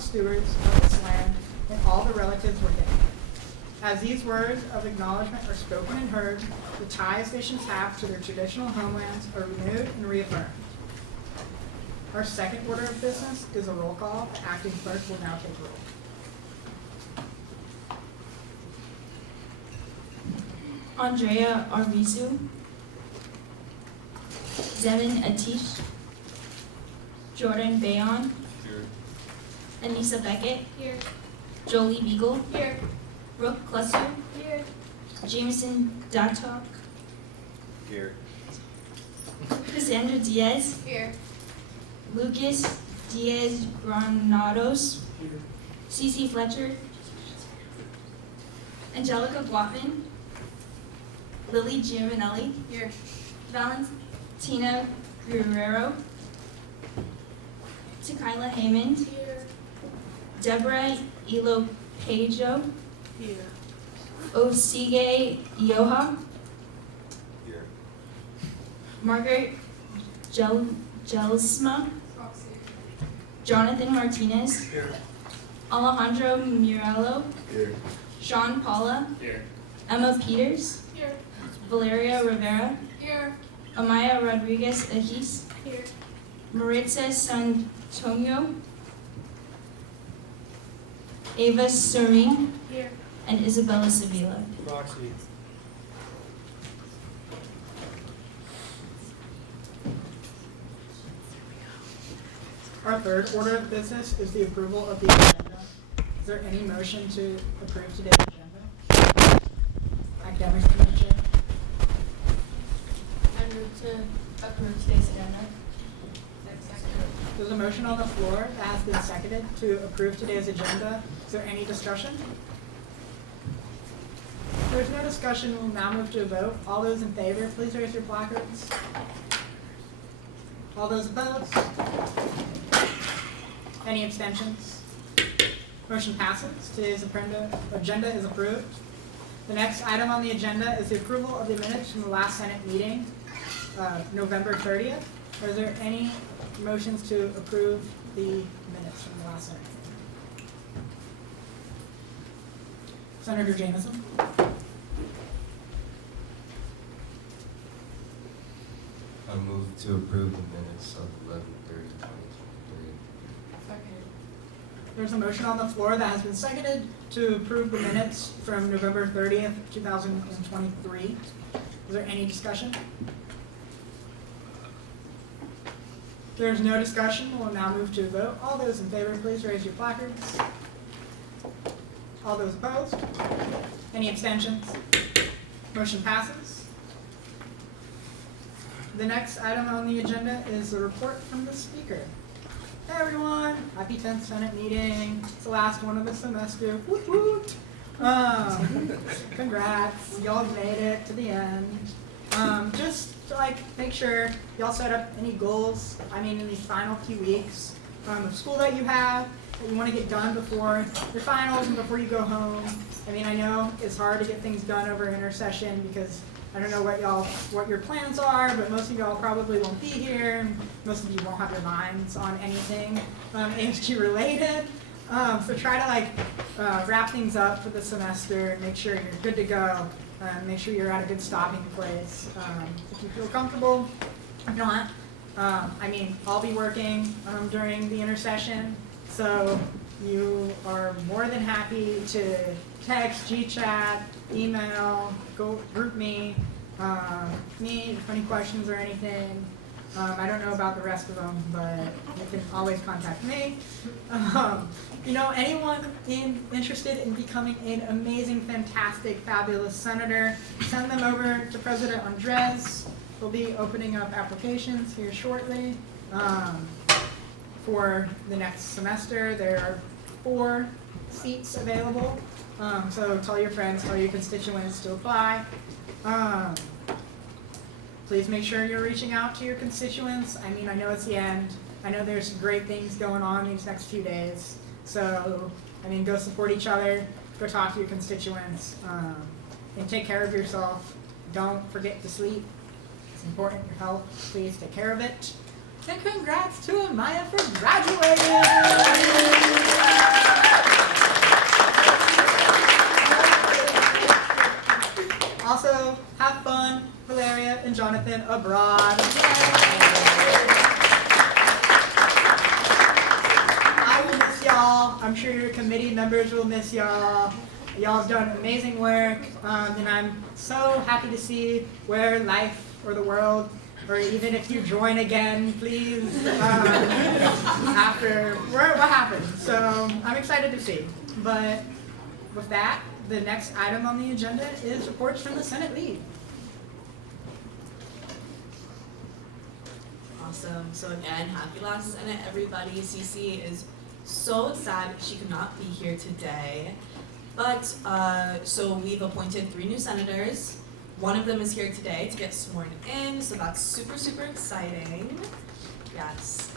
Stewards of this land and all the relatives within. As these words of acknowledgement are spoken and heard, the ties nations have to their traditional homelands are renewed and reaffirmed. Our second order of business is a roll call. The acting clerk will now take roll. Andrea Arvizu, Zemin Atish, Jordan Bayon, Anissa Beckett. Here. Jolie Beagle. Here. Brooke Cluster. Here. Jameson Datok. Here. Cassandra Diaz. Here. Lucas Diaz Granados. Here. Cece Fletcher. Angelica Guatman. Lily Giovanelli. Here. Valentina Guerrero. Tequila Heyman. Here. Deborah Ilopejo. Here. Osige Yoha. Here. Margaret Jelisma. Jonathan Martinez. Here. Alejandro Murello. Here. Sean Paula. Here. Emma Peters. Here. Valeria Rivera. Here. Amaya Rodriguez Ajis. Here. Maritza Santonio. Ava Serene. Here. And Isabella Sevilla. Proxy. Our third order of business is the approval of the agenda. Is there any motion to approve today's agenda? Academics Commission. I move to approve today's agenda. There's a motion on the floor that has been seconded to approve today's agenda. Is there any discussion? If there's no discussion, we'll now move to a vote. All those in favor, please raise your placards. All those opposed? Any abstentions? Motion passes. Today's agenda is approved. The next item on the agenda is the approval of the minutes from the last Senate meeting, November 30th. Are there any motions to approve the minutes from the last Senate meeting? Senator Jameson. I move to approve the minutes of 11/30/2023. Second. There's a motion on the floor that has been seconded to approve the minutes from November 30th, 2023. Is there any discussion? If there's no discussion, we'll now move to a vote. All those in favor, please raise your placards. All those opposed? Any abstentions? Motion passes. The next item on the agenda is a report from the speaker. Hey everyone, happy 10th Senate meeting. It's the last one of the semester. Woot woot. Congrats, y'all made it to the end. Just to make sure y'all set up any goals, in these final few weeks of school that you have, that you want to get done before your finals and before you go home. I know it's hard to get things done over intersession because I don't know what your plans are, but most of y'all probably won't be here, and most of you won't have your minds on anything ASG related. So try to wrap things up for the semester, make sure you're good to go, make sure you're at a good stopping place. If you feel comfortable, if not, I'll be working during the intersession, so you are more than happy to text, G-chat, email, go group me if any questions or anything. I don't know about the rest of them, but you can always contact me. Anyone interested in becoming an amazing, fantastic, fabulous senator, send them over to President Andres. We'll be opening up applications here shortly for the next semester. There are 4 seats available. So tell your friends, tell your constituents to apply. Please make sure you're reaching out to your constituents. I mean, I know it's the end. I know there's some great things going on these next few days. So, I mean, go support each other, go talk to your constituents, and take care of yourself. Don't forget to sleep. It's important, your health. Please take care of it. And congrats to Amaya for graduating! Also, have fun, Valeria and Jonathan, abroad. I will miss y'all. I'm sure your committee members will miss y'all. Y'all have done amazing work, and I'm so happy to see where life or the world, or even if you join again, please, after what happens. So I'm excited to see. But with that, the next item on the agenda is reports from the Senate lead. Awesome. So again, happy last Senate, everybody. Cece is so sad she could not be here today. But, so we've appointed 3 new senators. One of them is here today to get sworn in, so that's super, super exciting. Yes.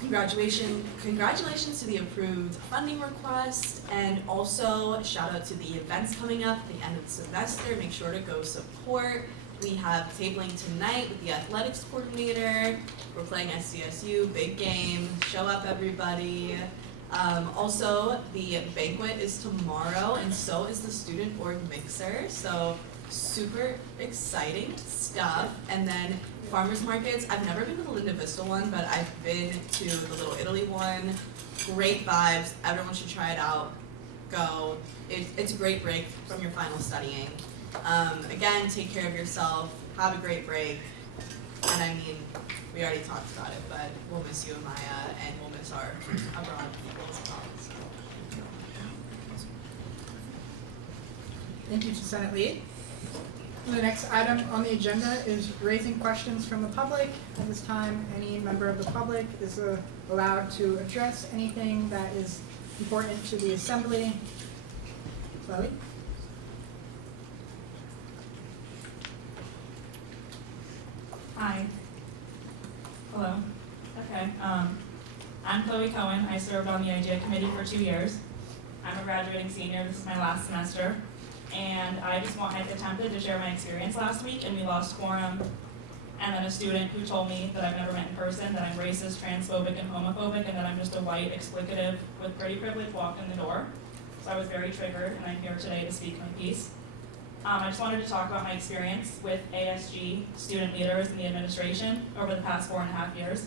Congratulations to the approved funding request, and also shout out to the events coming up at the end of the semester. Make sure to go support. We have tabling tonight with the athletics coordinator. We're playing SCSU, big game. Show up, everybody. Also, the banquet is tomorrow, and so is the student org mixer. So super exciting stuff. And then farmers markets. I've never been to the Linda Vista one, but I've been to the Little Italy one. Great vibes. Everyone should try it out. Go. It's a great break from your final studying. Again, take care of yourself. Have a great break. And I mean, we already talked about it, but we'll miss you, Maya, and we'll miss our abroad people as well. So. Thank you to Senate Lead. The next item on the agenda is raising questions from the public. At this time, any member of the public is allowed to address anything that is important to the assembly. Chloe? Hi. Hello. Okay. I'm Chloe Cohen. I served on the IDEA committee for 2 years. I'm a graduating senior. This is my last semester. And I attempted to share my experience last week, and we lost quorum. And then a student who told me that I've never met in person, that I'm racist, transphobic, and homophobic, and that I'm just a white explicative with pretty privilege walked in the door. So I was very triggered, and I'm here today to speak my piece. I just wanted to talk about my experience with ASG student leaders in the administration over the past 4.5 years.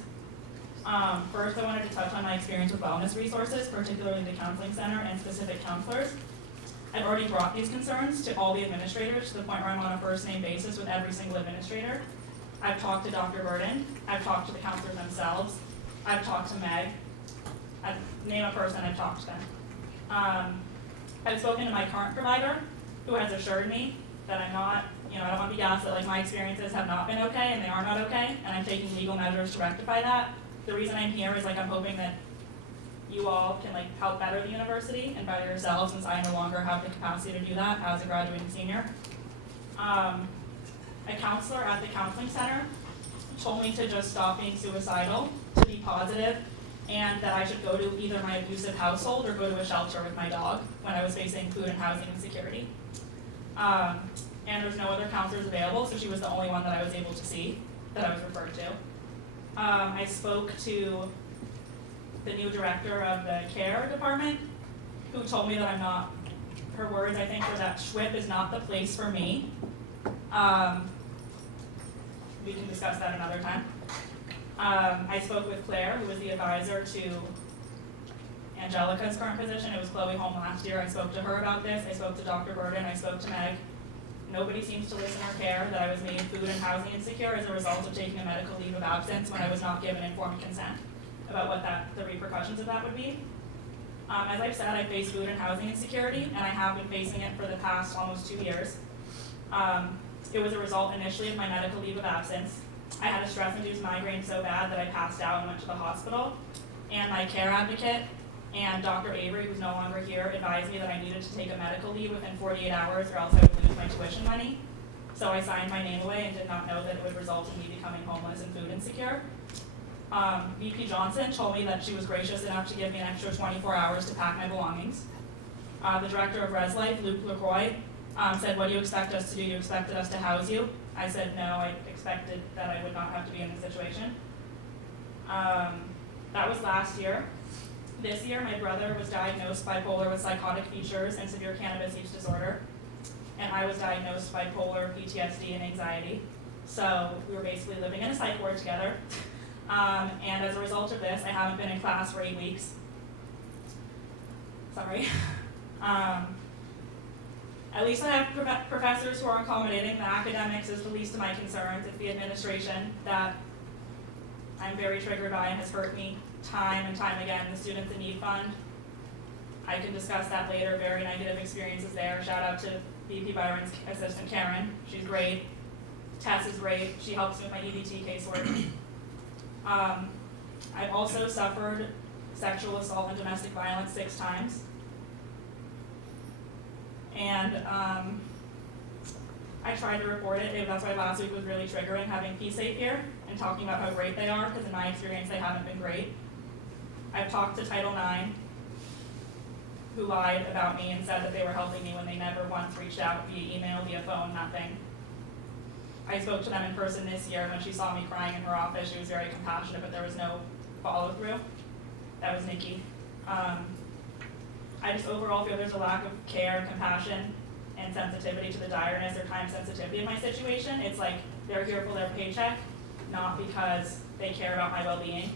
First, I wanted to touch on my experience with wellness resources, particularly the counseling center and specific counselors. I've already brought these concerns to all the administrators to the point where I'm on a first-name basis with every single administrator. I've talked to Dr. Burden. I've talked to the counselors themselves. I've talked to Meg. Name a person, I've talked to them. I've spoken to my current provider, who has assured me that I'm not, I don't want to be gaslit, like my experiences have not been okay and they are not okay, and I'm taking legal measures to rectify that. The reason I'm here is I'm hoping that you all can help better the university and better yourselves, since I no longer have the capacity to do that as a graduating senior. A counselor at the counseling center told me to just stop being suicidal, to be positive, and that I should go to either my abusive household or go to a shelter with my dog when I was facing food and housing insecurity. And there's no other counselors available, so she was the only one that I was able to see, that I was referred to. I spoke to the new director of the care department, who told me that I'm not, her words I think were that SHWIP is not the place for me. We can discuss that another time. I spoke with Claire, who was the advisor to Angelica's current position. It was Chloe home last year. I spoke to her about this. I spoke to Dr. Burden. I spoke to Meg. Nobody seems to listen or care that I was made food and housing insecure as a result of taking a medical leave of absence when I was not given informed consent about what the repercussions of that would be. As I've said, I face food and housing insecurity, and I have been facing it for the past almost 2 years. It was a result initially of my medical leave of absence. I had a stress-induced migraine so bad that I passed out and went to the hospital, and my care advocate And Dr. Avery, who's no longer here, advised me that I needed to take a medical leave within 48 hours or else I would lose my tuition money. So I signed my name away and did not know that it would result in me becoming homeless and food insecure. VP Johnson told me that she was gracious enough to give me an extra 24 hours to pack my belongings. The director of Res Life, Luke LaCroix, said, "What do you expect us to do? You expected us to house you?" I said, "No, I expected that I would not have to be in this situation." That was last year. This year, my brother was diagnosed bipolar with psychotic features and severe cannabis use disorder. And I was diagnosed bipolar, PTSD, and anxiety. So we were basically living in a psych ward together. And as a result of this, I haven't been in class for 8 weeks. Sorry. At least I have professors who are accommodating. The academics is the least of my concerns. It's the administration that I'm very triggered by and has hurt me time and time again. The Students in Need Fund, I can discuss that later. Very negative experiences there. Shout out to VP Byron's assistant Karen. She's great. Tess is great. She helps me with my EBT casework. I've also suffered sexual assault and domestic violence 6 times. And I tried to report it. That's why last week was really triggering, having PSAFE here and talking about how great they are, because in my experience they haven't been great. I've talked to Title IX, who lied about me and said that they were helping me when they never once reached out via email, via phone, nothing. I spoke to them in person this year, and when she saw me crying in her office, she was very compassionate, but there was no follow-through. That was Nikki. I just overall feel there's a lack of care, compassion, and sensitivity to the direness or time sensitivity of my situation. It's like they're here for their paycheck, not because they care about my well-being,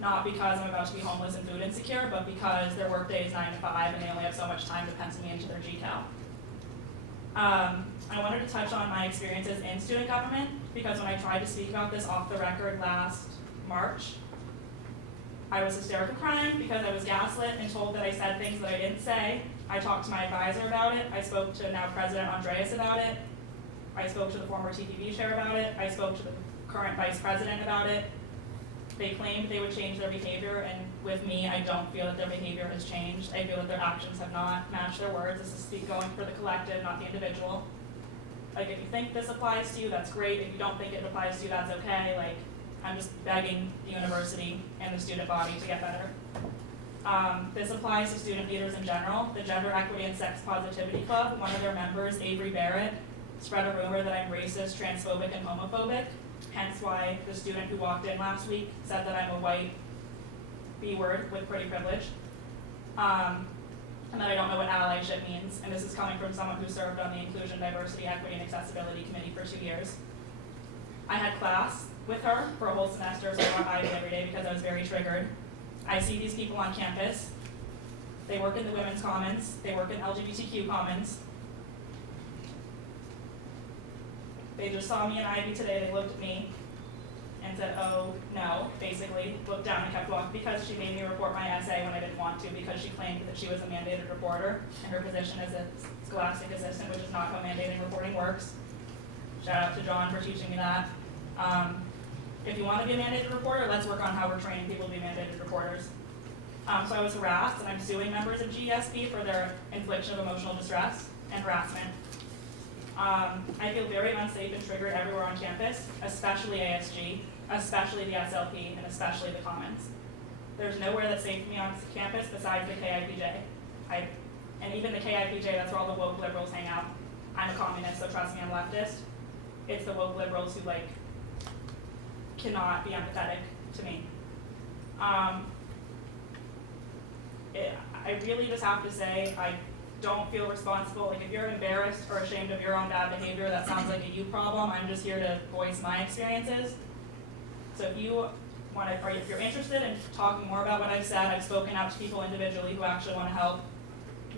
not because I'm about to be homeless and food insecure, but because their workday is 9 to 5 and they only have so much time to pencil me into their GCal. I wanted to touch on my experiences in student government, because when I tried to speak about this off the record last March, I was hysterical crying because I was gaslit and told that I said things that I didn't say. I talked to my advisor about it. I spoke to now President Andreas about it. I spoke to the former TPB chair about it. I spoke to the current vice president about it. They claimed they would change their behavior, and with me, I don't feel that their behavior has changed. I feel that their actions have not matched their words. This is going for the collective, not the individual. Like, if you think this applies to you, that's great. If you don't think it applies to you, that's okay. Like, I'm just begging the university and the student body to get better. This applies to student leaders in general. The Gender Equity and Sex Positivity Club, one of their members, Avery Barrett, spread a rumor that I'm racist, transphobic, and homophobic. Hence why the student who walked in last week said that I'm a white B-word with pretty privilege. And that I don't know what allyship means. And this is coming from someone who served on the Inclusion, Diversity, Equity, and Accessibility Committee for 2 years. I had class with her for a whole semester, so I got Ivy every day because I was very triggered. I see these people on campus. They work in the Women's Commons. They work in LGBTQ Commons. They just saw me and Ivy today. They looked at me and said, "Oh, no," basically, looked down and kept walking, because she made me report my essay when I didn't want to, because she claimed that she was a mandated reporter in her position as a scholastic assistant, which is not how mandating reporting works. Shout out to John for teaching me that. If you want to be a mandated reporter, let's work on how we're training people to be mandated reporters. So I was harassed, and I'm suing members of GSP for their infliction of emotional distress and harassment. I feel very unsafe and triggered everywhere on campus, especially ASG, especially the SLP, and especially the Commons. There's nowhere that's safe for me on campus besides the KIPJ. And even the KIPJ, that's where all the woke liberals hang out. I'm a communist, so trust me, I'm leftist. It's the woke liberals who, like, cannot be empathetic to me. I really just have to say, I don't feel responsible. Like, if you're embarrassed or ashamed of your own bad behavior, that sounds like a you problem. I'm just here to voice my experiences. So if you want to, or if you're interested in talking more about what I've said, I've spoken out to people individually who actually want to help.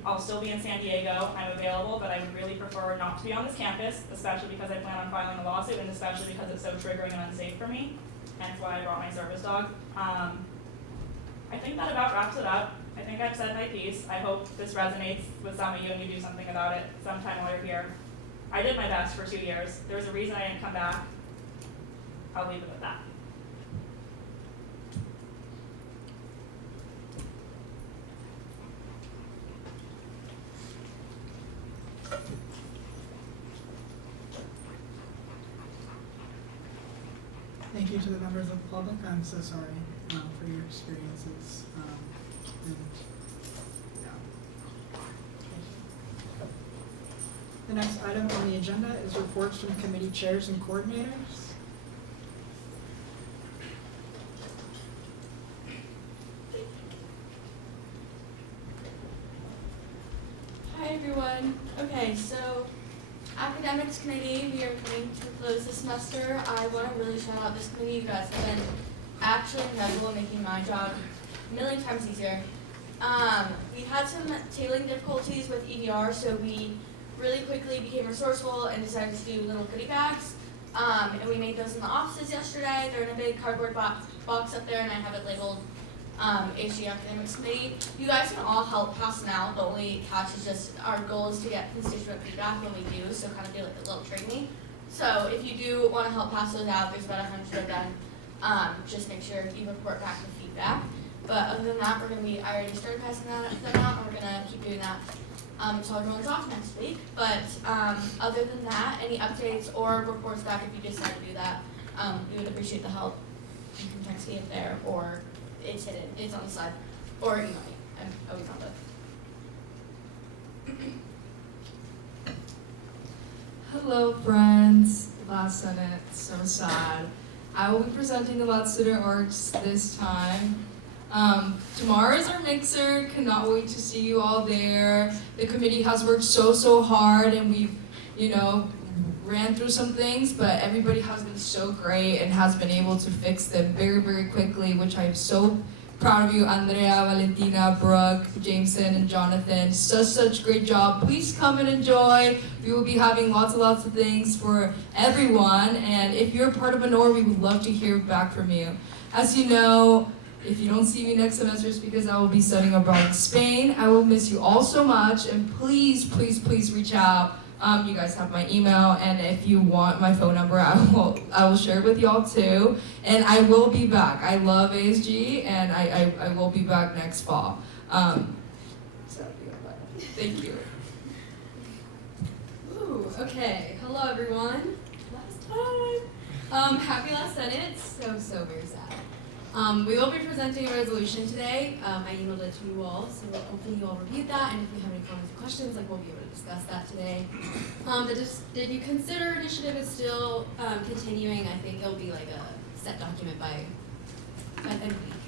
I'll still be in San Diego. I'm available, but I would really prefer not to be on this campus, especially because I plan on filing a lawsuit, and especially because it's so triggering and unsafe for me. Hence why I brought my service dog. I think that about wraps it up. I think I've said my piece. I hope this resonates with some of you and you do something about it sometime while you're here. I did my best for 2 years. There was a reason I didn't come back. I'll leave it at that. thank you to the members of the public. I'm so sorry for your experiences. And yeah. Thank you. The next item on the agenda is reports from committee chairs and coordinators. Hi everyone. Okay, so academics committee, we are coming to close this semester. I want to really shout out this committee. You guys have been actually incredible in making my job a million times easier. We've had some tailing difficulties with EDR, so we really quickly became resourceful and decided to do little goodie bags. And we made those in the offices yesterday. They're in a big cardboard box up there, and I have it labeled ASG Academics Committee. You guys can all help pass them out. The only catch is just our goal is to get constituent feedback when we do, so kind of do like a little training. So if you do want to help pass those out, there's about 100 of them. Just make sure you report back the feedback. But other than that, I already started passing them out, and we're going to keep doing that until everyone's off next week. But other than that, any updates or reports back if you decide to do that, we would appreciate the help. You can text me if there, or it's hidden, it's on the side, or email me. I'm always on both. Hello friends, last Senate, so sad. I will be presenting about student arts this time. Tomorrow is our mixer, cannot wait to see you all there. The committee has worked so hard and we've, ran through some things, but everybody has been so great and has been able to fix them very quickly, which I'm so proud of you, Andrea, Valentina, Brooke, Jameson, and Jonathan. Such great job. Please come and enjoy. We will be having lots of things for everyone, and if you're part of Honor, we would love to hear back from you. As you know, if you don't see me next semester, it's because I will be studying abroad in Spain. I will miss you all so much, and please reach out. You guys have my email, and if you want my phone number, I will share it with y'all too. And I will be back. I love ASG, and I will be back next fall. Thank you. Ooh, okay. Hello everyone. Last time. Happy last Senate. So very sad. We will be presenting a resolution today. I emailed it to you all, so hopefully you all reviewed that, and if you have any comments or questions, we'll be able to discuss that today. The Did You Consider initiative is still continuing. I think it'll be like a set document by the end of the week.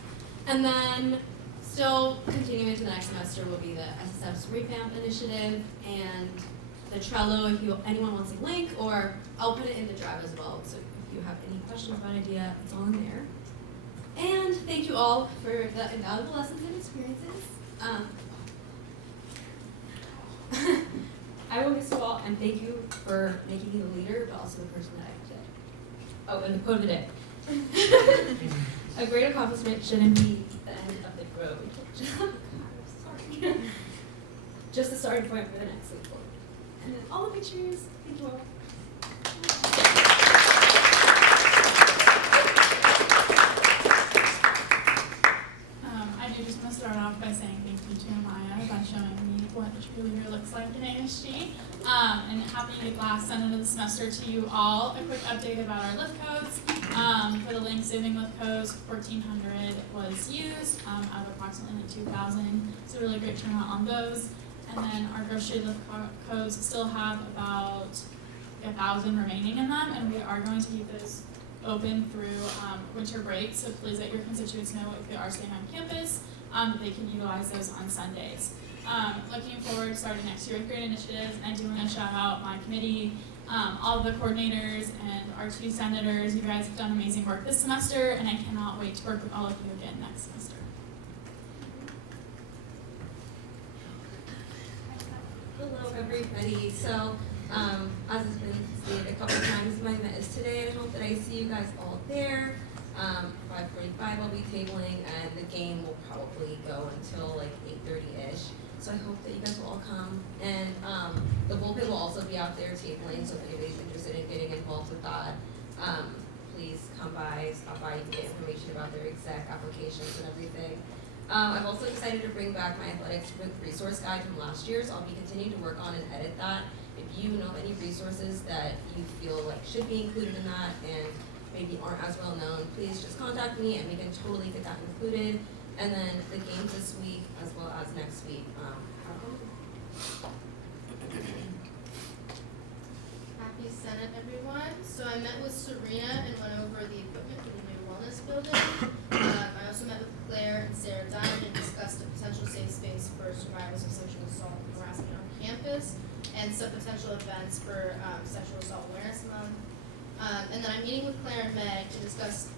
And then still continuing to the next semester will be the SSF's revamp initiative and the Trello if anyone wants a link, or I'll put it in the drive as well. So if you have any questions about idea, it's all in there. And thank you all for the invaluable lessons and experiences. I will miss you all, and thank you for making me the leader, but also the person that I am today. Oh, and the quote of the day. A great accomplishment shouldn't be the end of the road. God, I'm sorry. Just the starting point for the next leap forward. And then all the pictures. Thank you all. I do just want to start off by saying thank you to Maya by showing me what a cheerleader looks like in ASG. And happy last Senate of the semester to you all. A quick update about our lift codes. For the link saving lift codes, 1,400 was used out of approximately 2,000. So really great turnout on those. And then our grocery lift codes still have about 1,000 remaining in them, and we are going to keep those open through winter break, so please let your constituents know if they are staying on campus, that they can utilize those on Sundays. Looking forward to starting next year with great initiatives, and I do want to shout out my committee, all of the coordinators, and our 2 senators. You guys have done amazing work this semester, and I cannot wait to work with all of you again next semester. Hello everybody. So, as has been stated a couple of times, my event is today, and I hope that I see you guys all there. 5:45 I'll be tabling, and the game will probably go until like 8:30-ish. So I hope that you guys will all come. And the bullpen will also be out there tabling, so if anybody's interested in getting involved with that, please come by, stop by, you can get information about their exact applications and everything. I'm also excited to bring back my athletics resource guide from last year, so I'll be continuing to work on and edit that. If you know any resources that you feel like should be included in that, and maybe aren't as well known, please just contact me and we can totally get that included. And then the games this week as well as next week. Happy Senate, everyone. So I met with Serena and went over the equipment for the new wellness building. I also met with Claire and Sarah Diamond and discussed a potential safe space for survivors of sexual assault and harassment on campus, and some potential events for Sexual Assault Awareness Month. And then I'm meeting with Claire and Meg to discuss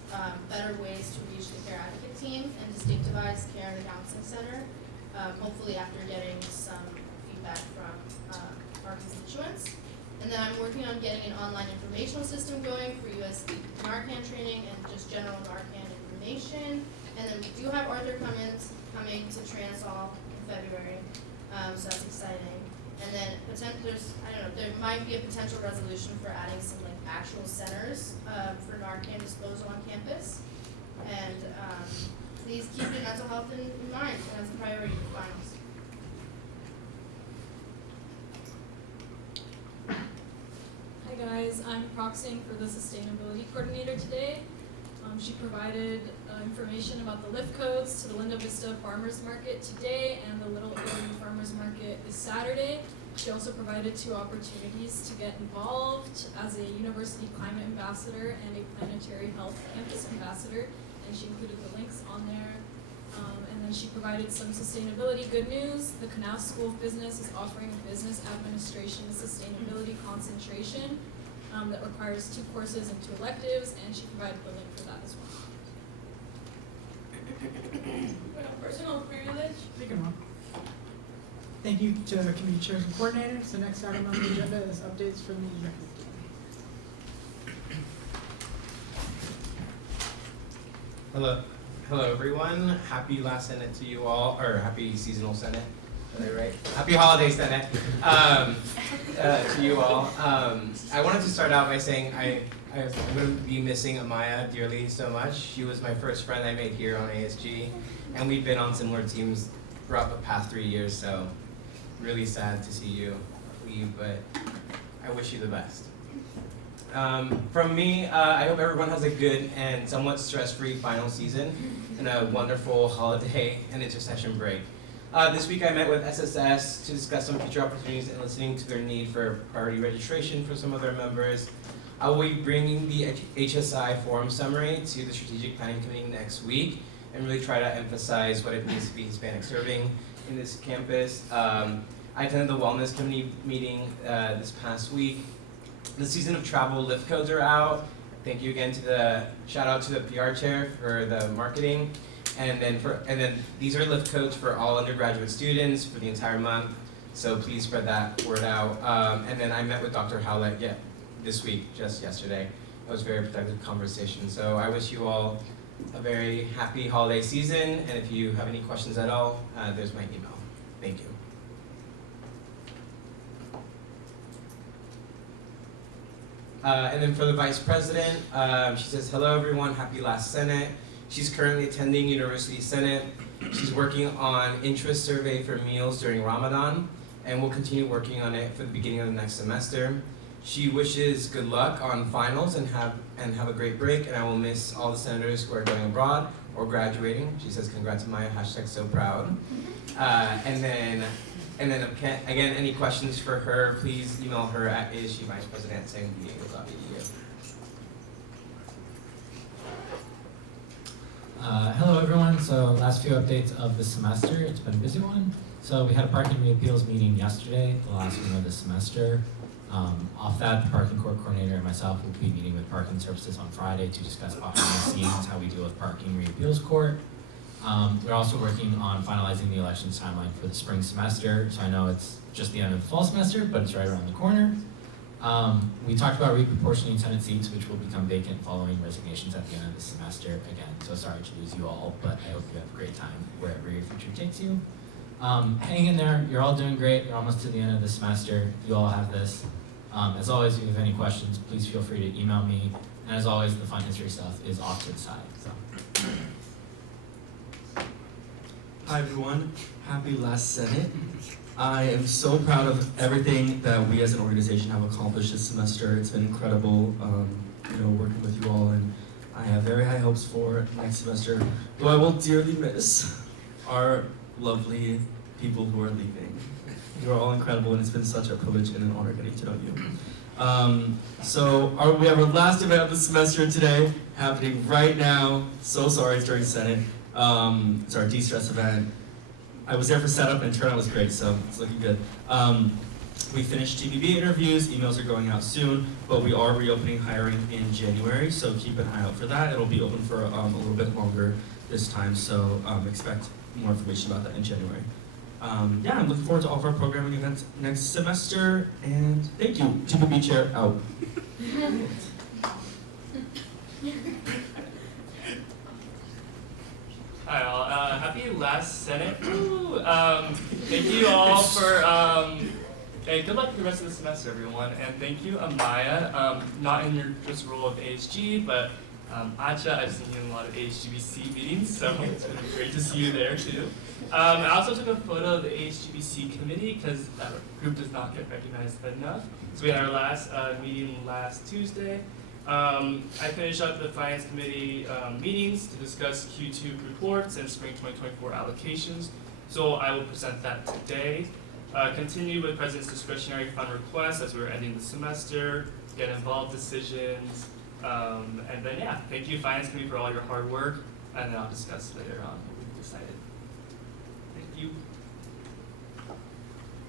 better ways to reach the care advocate team and distinctivize care in the counseling center, hopefully after getting some feedback from our constituents. And then I'm working on getting an online informational system going for USD Narcan training and just general Narcan information. And then we do have Arthur Cummins coming to train us all in February, so that's exciting. And then there might be a potential resolution for adding some like actual centers for Narcan disposal on campus. And please keep your mental health in mind, and that's a priority for finals. Hi guys, I'm proxying for the sustainability coordinator today. She provided information about the lift codes to the Linda Vista Farmers Market today, and the Little Italy Farmers Market is Saturday. She also provided 2 opportunities to get involved as a university climate ambassador and a planetary health campus ambassador, and she included the links on there. And then she provided some sustainability good news. The Canal School of Business is offering a business administration sustainability concentration that requires 2 courses and 2 electives, and she provided the link for that as well. Personal privilege. Speaking of. Thank you to the committee chairs and coordinators. The next item on the agenda is updates from the executive team. Hello everyone. Happy last Senate to you all, or happy seasonal Senate. Is that right? Happy holiday Senate to you all. I wanted to start out by saying I'm going to be missing Amaya dearly so much. She was my first friend I made here on ASG, and we've been on similar teams throughout the past 3 years, so really sad to see you leave, but I wish you the best. From me, I hope everyone has a good and somewhat stress-free final season and a wonderful holiday and intersession break. This week I met with SSS to discuss some future opportunities and listening to their need for priority registration for some of their members. I will be bringing the HSI forum summary to the Strategic Planning Committee next week and really try to emphasize what it means to be Hispanic serving in this campus. I attended the Wellness Committee meeting this past week. The season of travel lift codes are out. Thank you again shout out to the PR chair for the marketing. And then these are lift codes for all undergraduate students for the entire month. So please spread that word out. And then I met with Dr. Howlett this week, just yesterday. It was a very productive conversation. So I wish you all a very happy holiday season. And if you have any questions at all, there's my email. Thank you. And then for the vice president, she says, hello everyone, happy last Senate. She's currently attending University Senate. She's working on interest survey for meals during Ramadan, and will continue working on it for the beginning of the next semester. She wishes good luck on finals and have a great break, and I will miss all the senators who are going abroad or graduating. She says, congrats Maya, #SoProud. And then again, any questions for her, please email her at asgvicepresident@sandiego.edu. Hello everyone, so last few updates of the semester. It's been a busy one. So we had a parking reappeals meeting yesterday, the last one of the semester. Off that, the parking court coordinator and myself will be meeting with parking services on Friday to discuss behind the scenes how we deal with parking reappeals court. We're also working on finalizing the elections timeline for the spring semester. So I know it's just the end of the fall semester, but it's right around the corner. We talked about reproportioning Senate seats, which will become vacant following resignations at the end of the semester. Again, so sorry to lose you all, but I hope you have a great time wherever your future takes you. Hang in there, you're all doing great. You're almost to the end of the semester. You all have this. As always, if you have any questions, please feel free to email me. And as always, the fun history stuff is off to the side. So. Hi everyone, happy last Senate. I am so proud of everything that we as an organization have accomplished this semester. It's been incredible, working with you all and hopes for next semester, who I will dearly miss, are lovely people who are leaving. You are all incredible, and it's been such a privilege and an honor getting to know you. We have our last event of the semester today, happening right now. So sorry, it's during Senate. It's our de-stress event. I was there for setup and turnout was great, so it's looking good. We finished TBB interviews, emails are going out soon, but we are reopening hiring in January, so keep an eye out for that. It'll be open for a little bit longer this time, so expect more information about that in January. I'm looking forward to all of our programming events next semester, and thank you. TBB chair out. Hi all, happy last Senate. Woo! Thank you all for, and good luck with the rest of the semester, everyone. And thank you, Amaya, not in your just role of ASG, but Acha, I've seen you in a lot of ASGBC meetings, so it's been great to see you there too. I also took a photo of the ASGBC committee because that group does not get recognized enough. So we had our last meeting last Tuesday. I finished up the Finance Committee meetings to discuss Q2 reports and Spring 2024 allocations. So I will present that today. Continue with President's discretionary fund requests as we're ending the semester, get involved decisions, and then thank you Finance Committee for all your hard work, and then I'll discuss later on what we've decided. Thank you.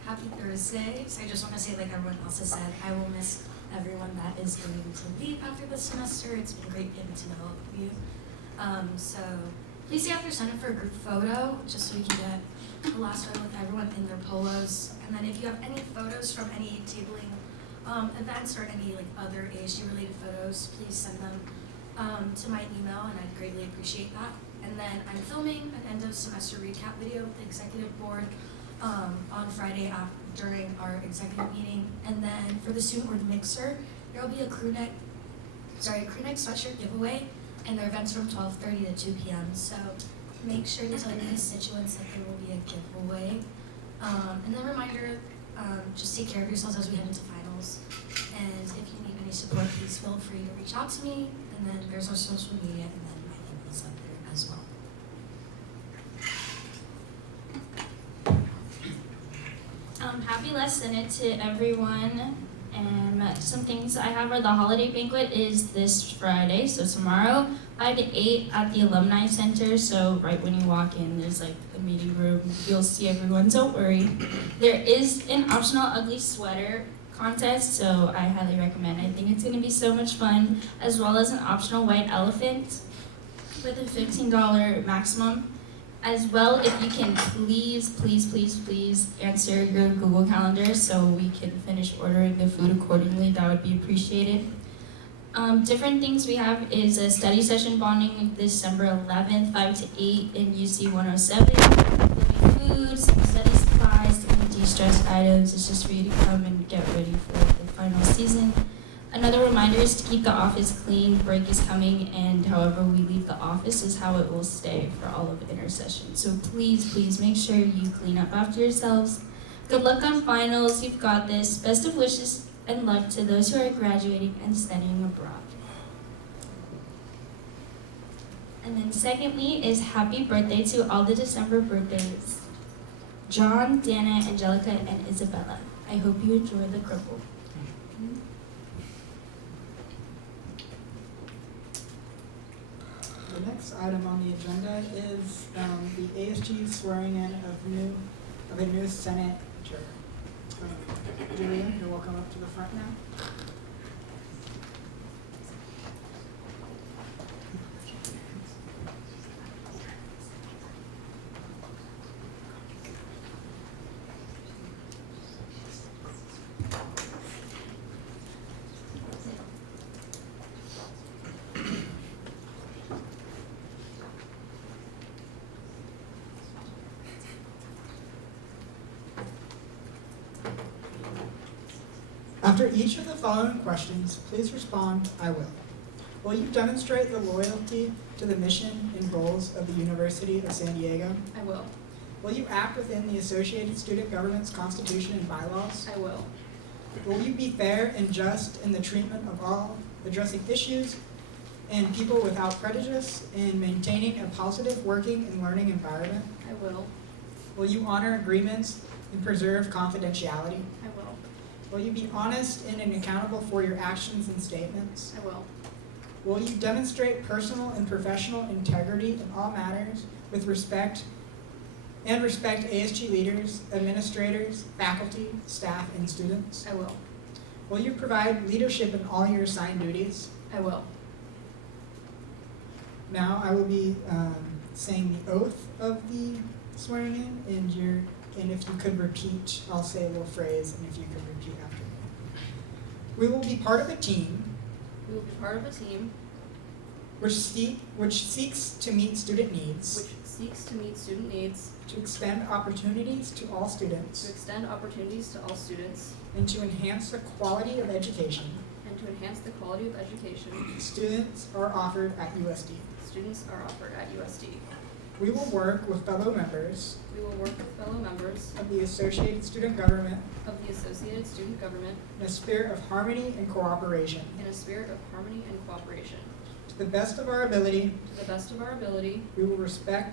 Happy Thursday. So I just want to say, like everyone else has said, I will miss everyone that is going to leave after this semester. It's been great getting to know all of you. So please stay after Senate for a group photo, just so we can get a last photo with everyone in their polos. And then if you have any photos from any tabling events or any like other ASU related photos, please send them to my email, and I'd greatly appreciate that. And then I'm filming an end of semester recap video with the executive board on Friday during our executive meeting. And then for the student board mixer, there will be a crew neck sweatshirt giveaway, and their events from 12:30 to 2 p.m. So make sure to tell your constituents that there will be a giveaway. And then reminder, just take care of yourselves as we head into finals. And if you need any support, please feel free to reach out to me. And then there's our social media, and then my email's up there as well. Happy last Senate to everyone. And some things I have are the holiday banquet is this Friday, so tomorrow, 5 to 8 at the Alumni Center. So right when you walk in, there's like a meeting room. You'll see everyone, don't worry. There is an optional ugly sweater contest, so I highly recommend. I think it's gonna be so much fun, as well as an optional white elephant with a $15 maximum. As well, if you can please answer your Google Calendar so we can finish ordering the food accordingly, that would be appreciated. Different things we have is a study session bonding December 11th, 5 to 8 in UC 107. There'll be food, some study supplies, some de-stress items. It's just for you to come and get ready for the final season. Another reminder is to keep the office clean. Break is coming, and however we leave the office is how it will stay for all of intersession. So please make sure you clean up after yourselves. Good luck on finals. You've got this. Best of wishes and luck to those who are graduating and studying abroad. And then secondly is happy birthday to all the December birthdays. John, Dana, Angelica, and Isabella. I hope you enjoy the crumble. The next item on the agenda is the ASG swearing in of a new Senate chair. Julian, you're welcome up to the front now. After each of the following questions, please respond, I will. Will you demonstrate your loyalty to the mission and goals of the University of San Diego? I will. Will you act within the Associated Student Government's Constitution and bylaws? I will. Will you be fair and just in the treatment of all, addressing issues and people without prejudice in maintaining a positive working and learning environment? I will. Will you honor agreements and preserve confidentiality? I will. Will you be honest and accountable for your actions and statements? I will. Will you demonstrate personal and professional integrity in all matters with respect ASG leaders, administrators, faculty, staff, and students? I will. Will you provide leadership in all your assigned duties? I will. Now I will be saying the oath of the swearing in, and if you could repeat, I'll say a little phrase, and if you could repeat after me. We will be part of a team We will be part of a team which seeks to meet student needs, which seeks to meet student needs, to extend opportunities to all to students, extend opportunities to all students, and to enhance the quality of education and to enhance the quality of education students are offered at USD. students are offered at USD. We will work with fellow members We will work with fellow members of the Associated Student Government of the Associated Student Government in a spirit of harmony and cooperation. in a spirit of harmony and cooperation. To the best of our ability, To the best of our ability, we will represent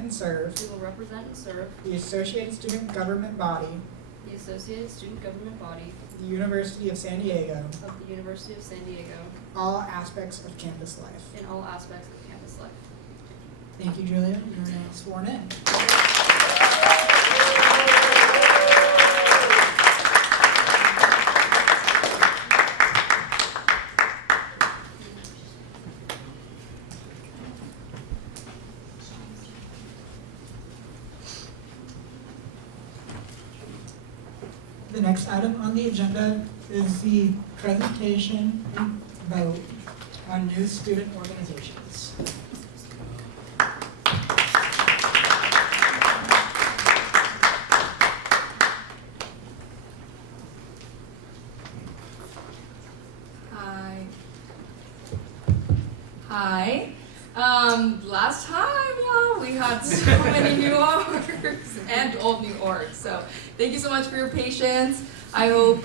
and serve we will represent and serve the Associated Student Government Body, the Associated Student Government Body the University of San Diego, of the University of San Diego all aspects of campus life. in all aspects of campus life. Thank you, Julia. You're now sworn in. The next item on the agenda is the presentation and vote on new student organizations. Hi. Last time, y'all, we had so many new orgs and old new orgs. So thank you so much for your patience. I hope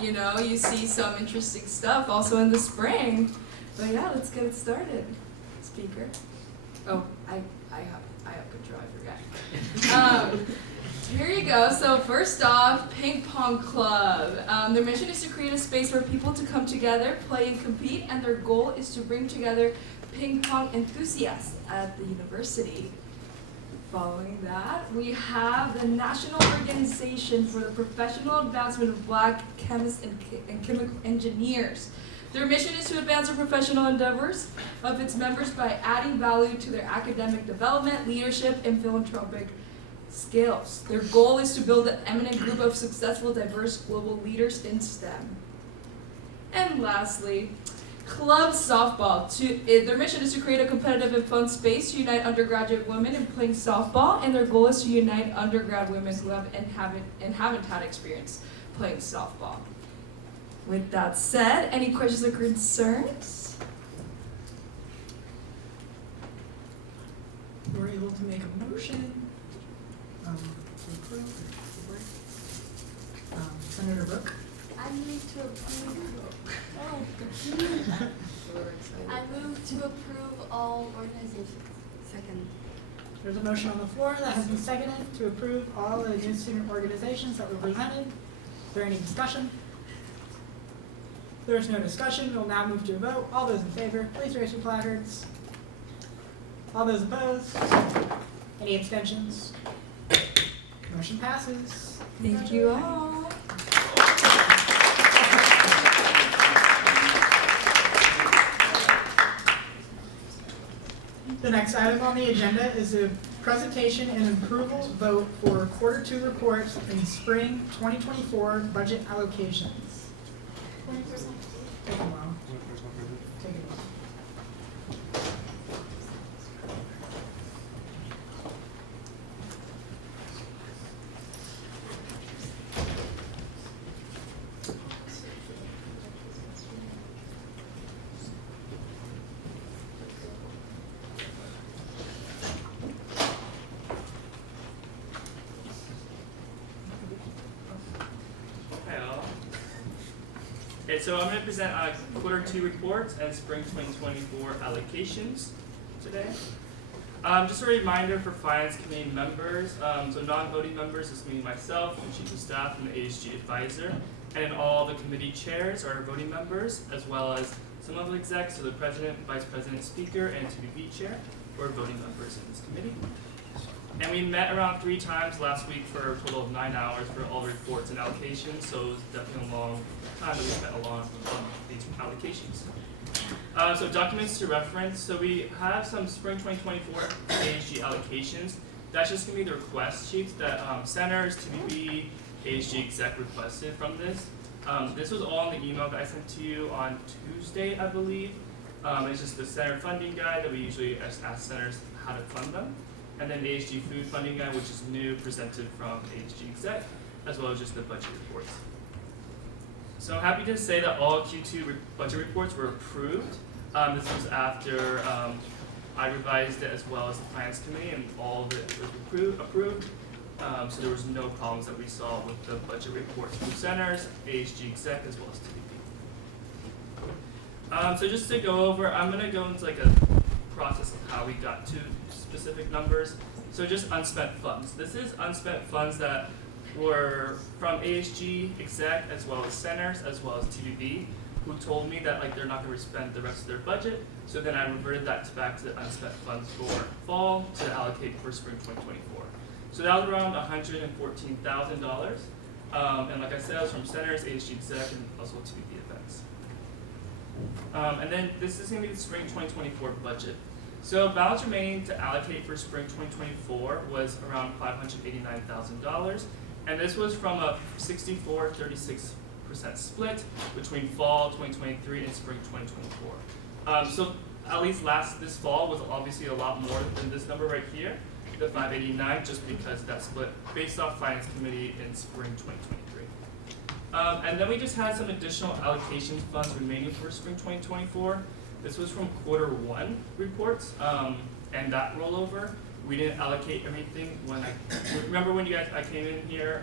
you see some interesting stuff also in the spring. But yeah, let's get it started. Speaker. Oh, I have control. I forgot. Here you go. So first off, Ping Pong Club. Their mission is to create a space for people to come together, play and compete, and their goal is to bring together ping pong enthusiasts at the university. Following that, we have the National Organization for the Professional Advancement of Black Chemists and Chemical Engineers. Their mission is to advance the professional endeavors of its members by adding value to their academic development, leadership, and philanthropic skills. Their goal is to build an eminent group of successful, diverse global leaders in STEM. And lastly, Club Softball. Their mission is to create a competitive and fun space to unite undergraduate women in playing softball, and their goal is to unite undergrad women who have and haven't had experience playing softball. With that said, any questions or concerns? We're able to make a motion to approve. Senator Brooke? I move to approve. I move to approve all organizations. Second. There's a motion on the floor that has been seconded to approve all the new student organizations that were presented. Is there any discussion? If there is no discussion, we'll now move to a vote. All those in favor, please raise your placards. All those opposed? Any abstentions? Motion passes. Thank you all. The next item on the agenda is a presentation and approval vote for quarter two reports in spring 2024 budget allocations. Take a while. Take a while. Hi all. Okay, so I'm going to present quarter 2 reports and spring 2024 allocations today. Just a reminder for Finance Committee members, so non-voting members, this means myself, the Chief of Staff, and the ASG Advisor, and all the committee chairs are voting members, as well as some of the execs, so the President, Vice President, Speaker, and TBB Chair, were voting members in this committee. And we met around 3 times last week for a total of 9 hours for all the reports and allocations, so it was definitely a long time that we spent along on these allocations. So documents to reference. So we have some spring 2024 ASG allocations. That's just going to be the request sheets that centers, TBB, ASG exec requested from this. This was all in the email that I sent to you on Tuesday, I believe. It's just the center funding guide that we usually ask centers how to fund them. And then the ASG food funding guide, which is new, presented from ASG exec, as well as just the budget reports. So I'm happy to say that all Q2 budget reports were approved. This was after I revised it as well as the Finance Committee, and all of it was approved. So there was no problems that we saw with the budget reports from centers, ASG exec, as well as TBB. So just to go over, I'm going to go into like a process of how we got to specific numbers. So just unspent funds. This is unspent funds that were from ASG exec as well as centers as well as TBB, who told me that like they're not going to spend the rest of their budget. So then I reverted that back to unspent funds for fall to allocate for spring 2024. So that was around $114,000. And like I said, it was from centers, ASG exec, and also TBB events. And then this is going to be the spring 2024 budget. So balance remaining to allocate for spring 2024 was around $589,000. And this was from a 64-36% split between fall 2023 and spring 2024. So at least this fall was obviously a lot more than this number right here, the 589, just because that split based off Finance Committee in spring 2023. And then we just had some additional allocation funds remaining for spring 2024. This was from quarter 1 reports, and that rollover. We didn't allocate everything remember when I came in here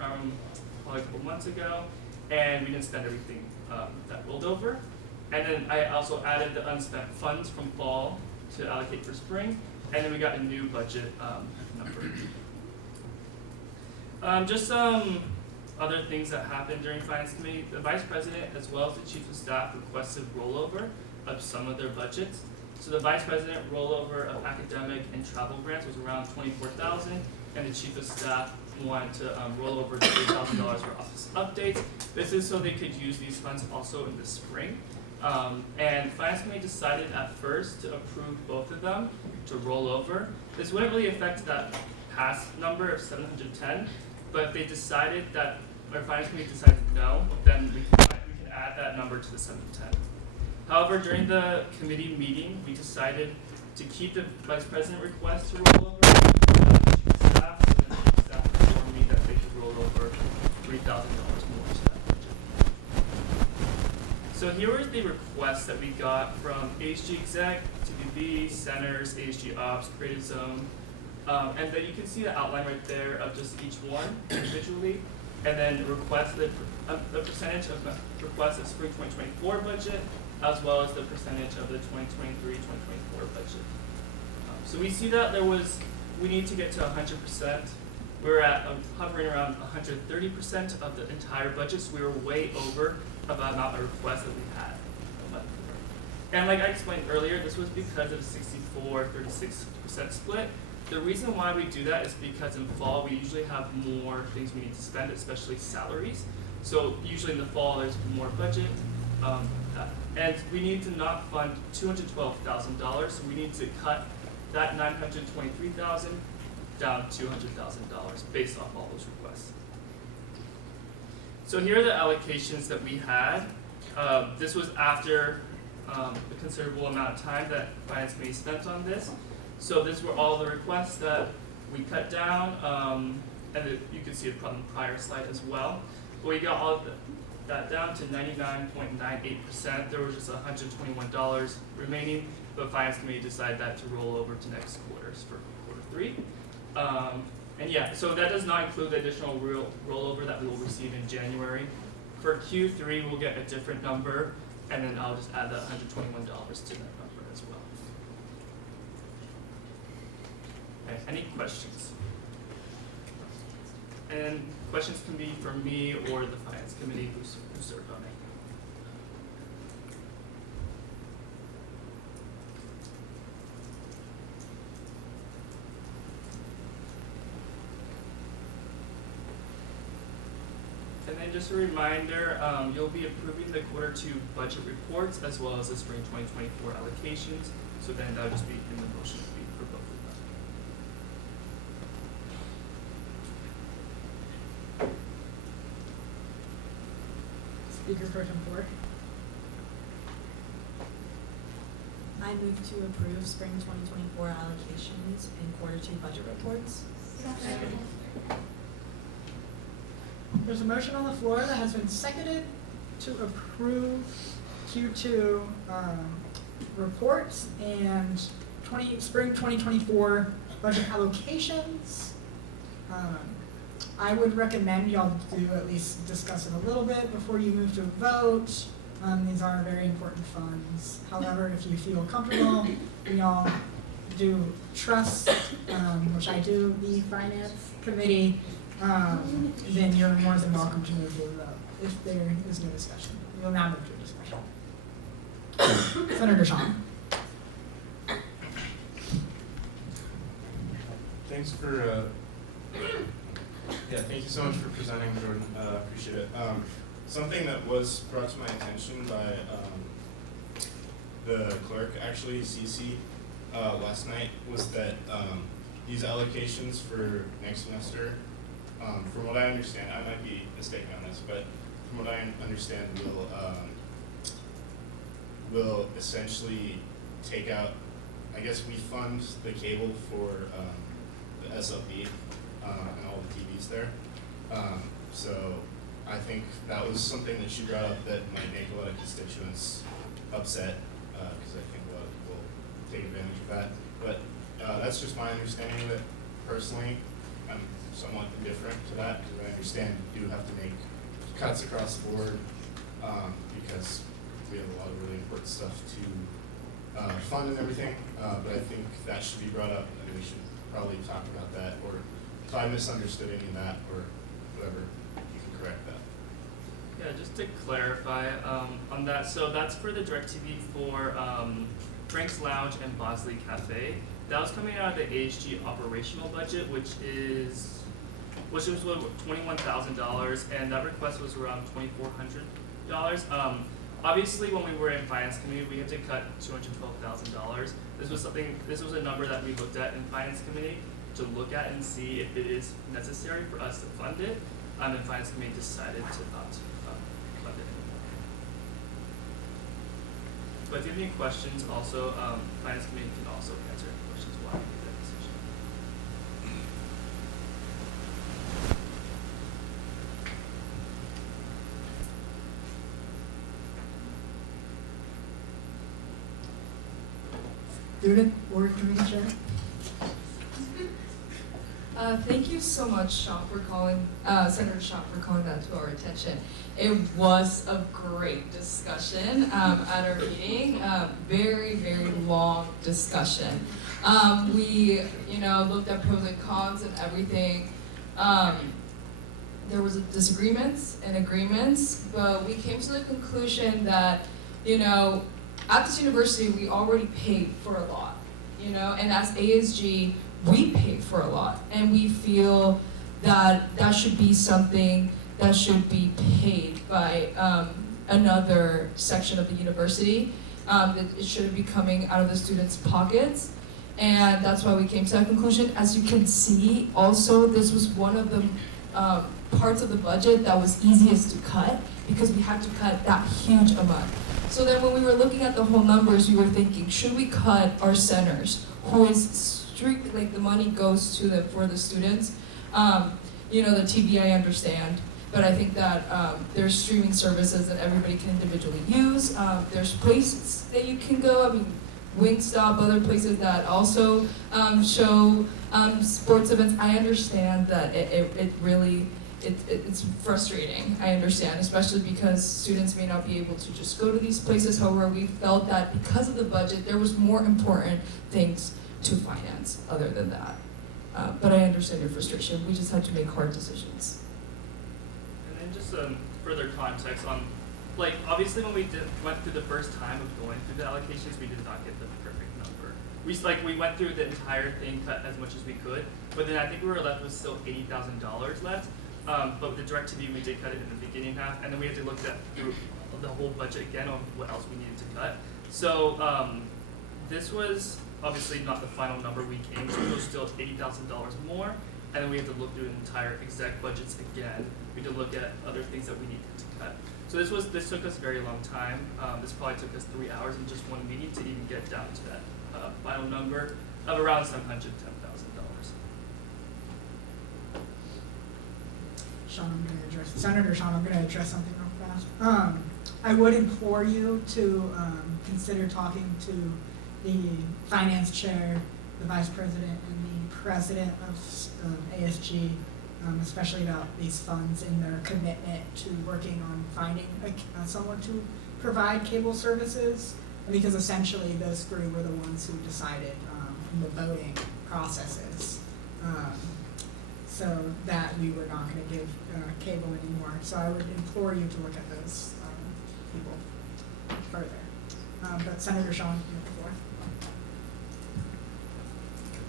probably a couple months ago, and we didn't spend everything that rolled over. And then I also added the unspent funds from fall to allocate for spring, and then we got a new budget number. Just some other things that happened during Finance Committee. The Vice President as well as the Chief of Staff requested rollover of some of their budgets. So the Vice President rollover of academic and travel grants was around $24,000, and the Chief of Staff wanted to roll over $3,000 for office updates. This is so they could use these funds also in the spring. And Finance Committee decided at first to approve both of them to roll over. This wouldn't really affect that past number of 710, but if they decided that, or Finance Committee decided no, then we can add that number to the 710. However, during the committee meeting, we decided to keep the Vice President request to roll over the Chief of Staff, and then the Chief of Staff informed me that they could roll over $3,000 more to that budget. So here was the request that we got from ASG Exec, TBB, Centers, ASG Ops, Creative Zone, and then you can see the outline right there of just each one individually, and then request the percentage of request of spring 2024 budget, as well as the percentage of the 2023-2024 budget. So we see that we need to get to 100%. We're at hovering around 130% of the entire budget, so we were way over the amount of requests that we had. And like I explained earlier, this was because of the 64-36% split. The reason why we do that is because in fall we usually have more things we need to spend, especially salaries. So usually in the fall there's more budget. And we need to not fund $212,000, so we need to cut that $923,000 down to $200,000 based off all those requests. So here are the allocations that we had. This was after a considerable amount of time that Finance Committee spent on this. So these were all the requests that we cut down, and you can see it from the prior slide as well. But we got all of that down to 99.98%. There was just $121 remaining, but Finance Committee decided that to roll over to next quarters for quarter 3. And yeah, so that does not include the additional rollover that we will receive in January For Q3, we'll get a different number, and then I'll just add that $121 to that number as well. Okay, any questions? And questions can be from me or the finance committee who served on it. And then just a reminder, you'll be approving the Q2 budget reports as well as the spring 2024 allocations. So then that'll just be in the motion for both of them. Speaker Pro Tem 4. I move to approve spring 2024 allocations and Q2 budget reports. There's a motion on the floor that has been seconded to approve Q2 reports and spring 2024 budget allocations. I would recommend y'all do at least discuss it a little bit before you move to a vote. These are very important funds. However, if you feel comfortable, y'all do trust, which I do, the finance committee, then you're more than welcome to move to a vote if there is no discussion. We'll now move to a discussion. Senator Shaw. Thanks for, thank you so much for presenting, Jordan. Appreciate it. Something that was brought to my attention by the clerk, actually, CC, last night, was that these allocations for next semester, from what I understand, I might be mistaken on this, but from what I understand, will essentially take out, I guess we fund the cable for the SLP and all the TVs there. So I think that was something that she brought up that might make a lot of constituents upset, because I think a lot of people take advantage of that. But that's just my understanding of it. Personally, I'm somewhat indifferent to that, because I understand you do have to make cuts across the board, because we have a lot of really important stuff to fund and everything. But I think that should be brought up, and we should probably talk about that, or if I misunderstood any of that, or whatever, you can correct that. Yeah, just to clarify on that, so that's for the DirecTV for Frank's Lounge and Bosley Cafe. That was coming out of the ASG operational budget, which was $21,000, and that request was around $2,400. Obviously, when we were in finance committee, we had to cut $212,000. This was a number that we looked at in finance committee to look at and see if it is necessary for us to fund it. And finance committee decided to not fund it anymore. But if you have any questions, also finance committee can also answer any questions why we made that decision. Student or committee chair? Thank you so much, Sean, for calling, Senator Sean, for calling that to our attention. It was a great discussion at our meeting, very, very long discussion. We, looked at pros and cons and everything. There was disagreements and agreements, but we came to the conclusion that, at this university, we already paid for a lot, and as ASG, we paid for a lot, and we feel that that should be something that should be paid by another section of the university. That it shouldn't be coming out of the students' pockets, and that's why we came to that conclusion. As you can see, also, this was one of the parts of the budget that was easiest to cut, because we had to cut that huge amount. So then when we were looking at the whole numbers, we were thinking, should we cut our centers, who is strictly, the money goes to them for the students. The TV I understand, but I think that there's streaming services that everybody can individually use. There's places that you can go, Wingstop, other places that also show sports events. I understand that it really it's frustrating, I understand, especially because students may not be able to just go to these places. However, we felt that because of the budget, there was more important things to finance other than that. But I understand your frustration. We just had to make hard decisions. And then just further context on, like, obviously when we went through the first time of going through the allocations, we did not get the perfect number. We went through the entire thing, cut as much as we could, but then I think we were left with still $80,000 left. But with the DirecTV, we did cut it in the beginning half, and then we had to look through the whole budget again on what else we needed to cut. So this was obviously not the final number we came to. It was still $80,000 more, and then we had to look through the entire exec budgets again. We had to look at other things that we needed to cut. So this took us a very long time. This probably took us 3 hours in just one meeting to even get down to that final number of around $710,000. Senator Sean, I'm going to address something real fast. I would implore you to consider talking to the finance chair, the vice president, and the president of ASG, especially about these funds and their commitment to working on finding someone to provide cable services, because essentially those three were the ones who decided in the voting processes. So that we were not going to give cable anymore. So I would implore you to look at those people further. But Senator Sean, you have the floor.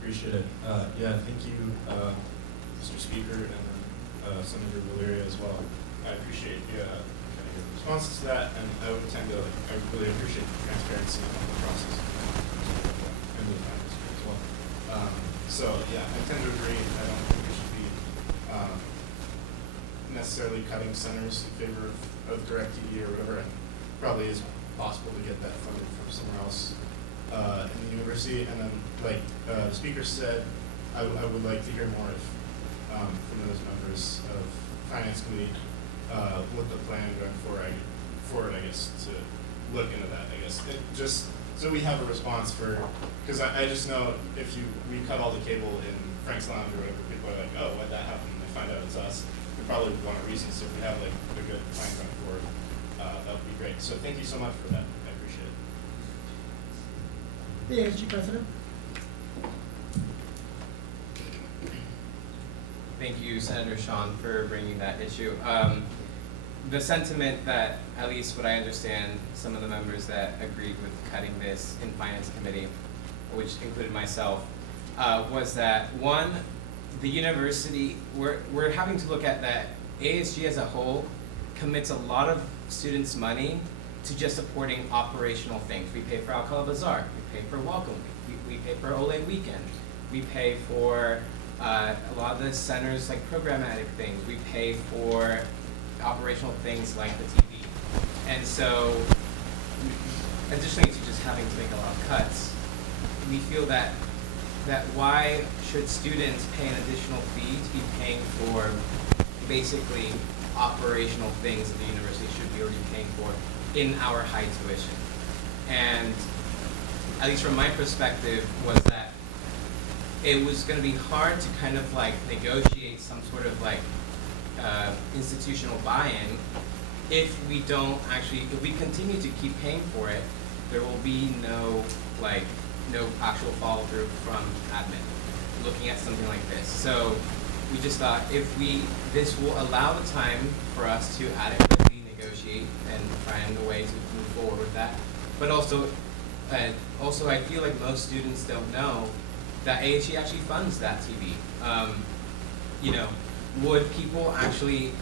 Appreciate it. Yeah, thank you, Mr. Speaker, and Senator Valeria as well. I appreciate kind of your responses to that, and I really appreciate the transparency on the process and the finance as well. So yeah, I tend to agree. I don't think we should be necessarily cutting centers in favor of DirecTV or whatever. It probably is possible to get that funded from somewhere else in the university. And then, like the speaker said, I would like to hear more from those members of finance committee what the plan going forward, I guess, to look into that. I guess just so we have a response for, because I just know if we cut all the cable in Frank's Lounge or whatever, people are like, oh, why'd that happen? And they find out it's us. We probably want a reason. So if we have like a good plan going forward, that would be great. So thank you so much for that. I appreciate it. The ASG president. Thank you, Senator Sean, for bringing that issue. The sentiment that, at least what I understand, some of the members that agreed with cutting this in Finance Committee, which included myself, was that one, the university, we're having to look at that ASG as a whole commits a lot of students' money to just supporting operational things. We pay for Alcala Bazaar, we pay for Welcome Week, we pay for Ole Weekend, we pay for a lot of the centers like programmatic things, we pay for operational things like the TV. And so, additionally to just having to make a lot of cuts, we feel that why should students pay an additional fee to be paying for basically operational things that the university should be already paying for in our high tuition. And at least from my perspective was that it was going to be hard to kind of like negotiate some sort of like institutional buy-in if we don't actually, if we continue to keep paying for it, there will be no actual follow-through from admin looking at something like this. So we just thought this will allow the time for us to adequately negotiate and find a way to move forward with that. But also I feel like most students don't know that ASG actually funds that TV. Would people actually,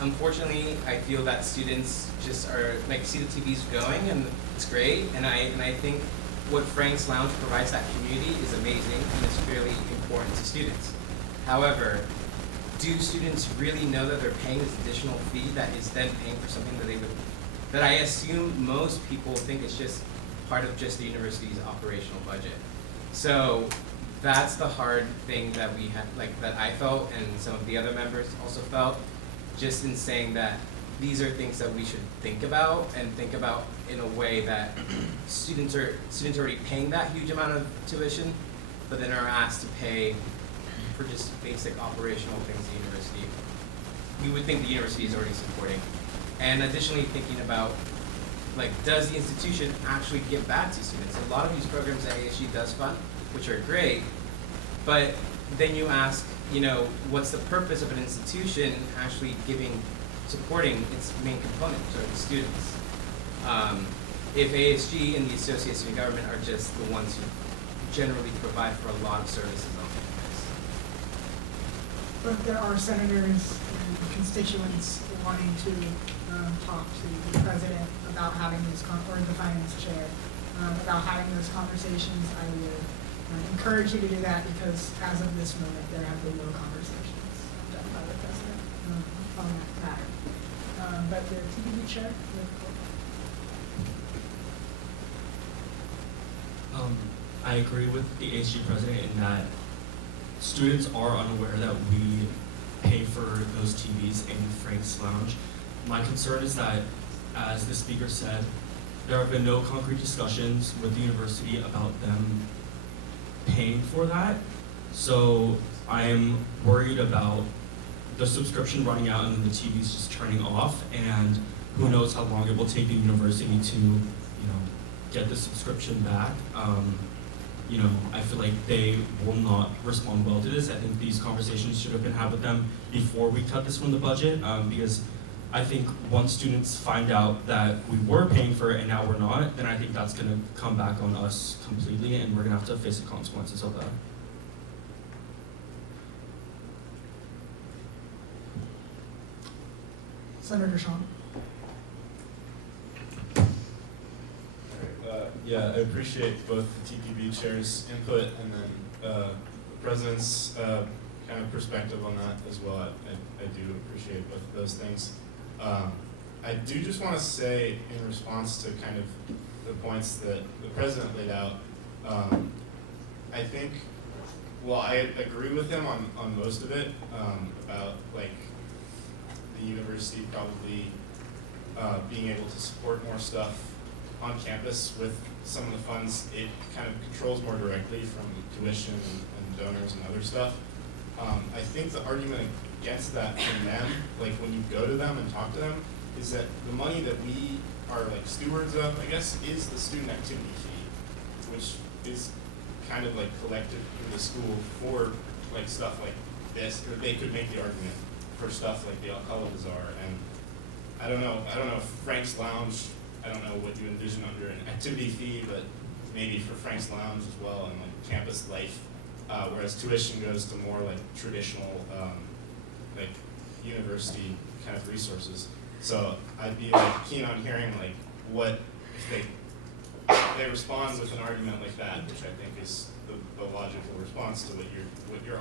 unfortunately, I feel that students just are, like, see the TVs going and it's great, and I think what Frank's Lounge provides that community is amazing and it's really important to students. However, do students really know that they're paying this additional fee that is then paying for something that I assume most people think is just part of just the university's operational budget? So that's the hard thing that we had, that I felt and some of the other members also felt, just in saying that these are things that we should think about in a way that students are already paying that huge amount of tuition, but then are asked to pay for just basic operational things the university you would think the university is already supporting. And additionally, thinking about, like, does the institution actually give back to students? A lot of these programs that ASG does fund, which are great, but then you ask, you know, what's the purpose of an institution actually supporting its main component, so the students? If ASG and the associates in government are just the ones who generally provide for a lot of services on campus. But there are senators and constituents wanting to talk to the president about having those, or the finance chair, about having those conversations. I would encourage you to do that because as of this moment, there have been no conversations done by the president on that matter. But the TPD chair, I agree with the ASG president in that students are unaware that we pay for those TVs in Frank's Lounge. My concern is that, as the speaker said, there have been no concrete discussions with the university about them paying for that. So I am worried about the subscription running out and the TVs just turning off, and who knows how long it will take the university to, get the subscription back. I feel like they will not respond well to this. I think these conversations should have been had with them before we cut this from the budget, because I think once students find out that we were paying for it and now we're not, then I think that's going to come back on us completely, and we're going to have to face the consequences of that. Senator Sean. Yeah, I appreciate both the TPB chair's input and then the president's kind of perspective on that as well. I do appreciate both of those things. I do just want to say, in response to kind of the points that the president laid out, I think, well, I agree with him on most of it, about like the university probably being able to support more stuff on campus with some of the funds it kind of controls more directly from tuition and donors and other stuff. I think the argument against that from them, like when you go to them and talk to them, is that the money that we are like stewards of, I guess, is the student activity fee, which is kind of like collected through the school for like stuff like this, or they could make the argument for stuff like the Alcala Bazaar. And I don't know if Frank's Lounge, I don't know what you envision under an activity fee, but maybe for Frank's Lounge as well and like campus life, whereas tuition goes to more like traditional, like university kind of resources. So I'd be like keen on hearing like what if they respond with an argument like that, which I think is the logical response to what you're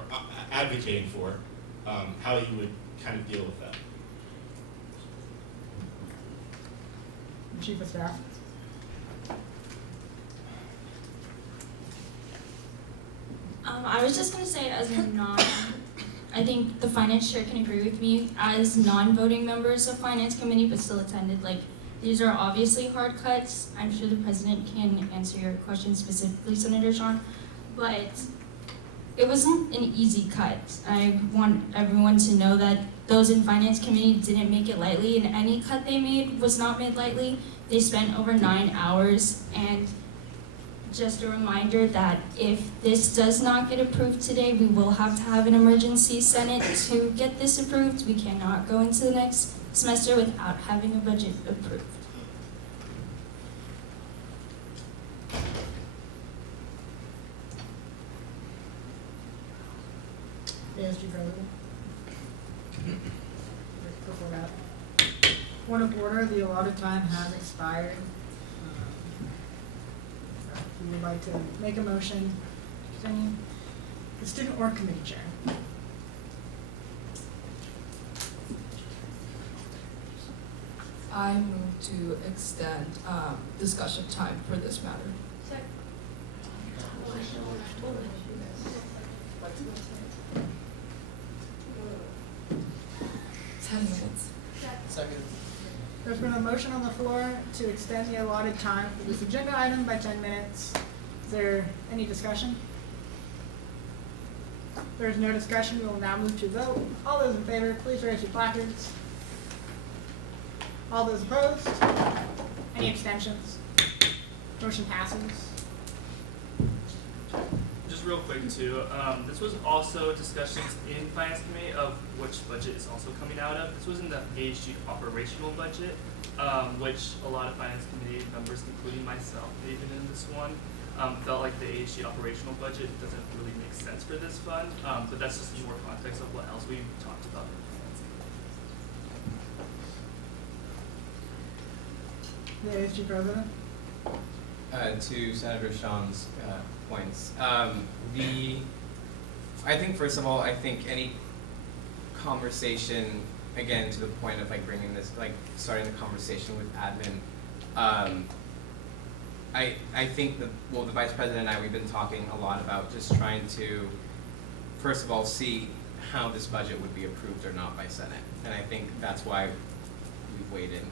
advocating for, how you would kind of deal with that. Chief of Staff. I was just going to say, as a I think the finance chair can agree with me, as non-voting members of finance committee but still attended, like, these are obviously hard cuts. I'm sure the president can answer your question specifically, Senator Sean, but it wasn't an easy cut. I want everyone to know that those in finance committee didn't make it lightly, and any cut they made was not made lightly. They spent over 9 hours, and just a reminder that if this does not get approved today, we will have to have an emergency Senate to get this approved. We cannot go into the next semester without having a budget approved. ASG President. Before that. Point of order, the allotted time has expired. If you would like to make a motion, continue. The Student Org Committee Chair. I move to extend discussion time for this matter. 10 minutes. Second. There's been a motion on the floor to extend the allotted time for this agenda item by 10 minutes. Is there any discussion? There's no discussion, we will now move to vote. All those in favor, please raise your placards. All those opposed? Any abstentions? Motion passes. Just real quick too, this was also discussions in Finance Committee of which budget is also coming out of. This was in the ASG operational budget, which a lot of Finance Committee members, including myself, even in this one, felt like the ASG operational budget doesn't really make sense for this fund, but that's just more context of what else we've talked about in the Finance Committee. The ASG president? To Senator Sean's points, I think first of all, I think any conversation, again to the point of like bringing this, like starting the conversation with admin, I think the vice president and I, we've been talking a lot about just trying to, first of all, see how this budget would be approved or not by Senate, and I think that's why we've waited.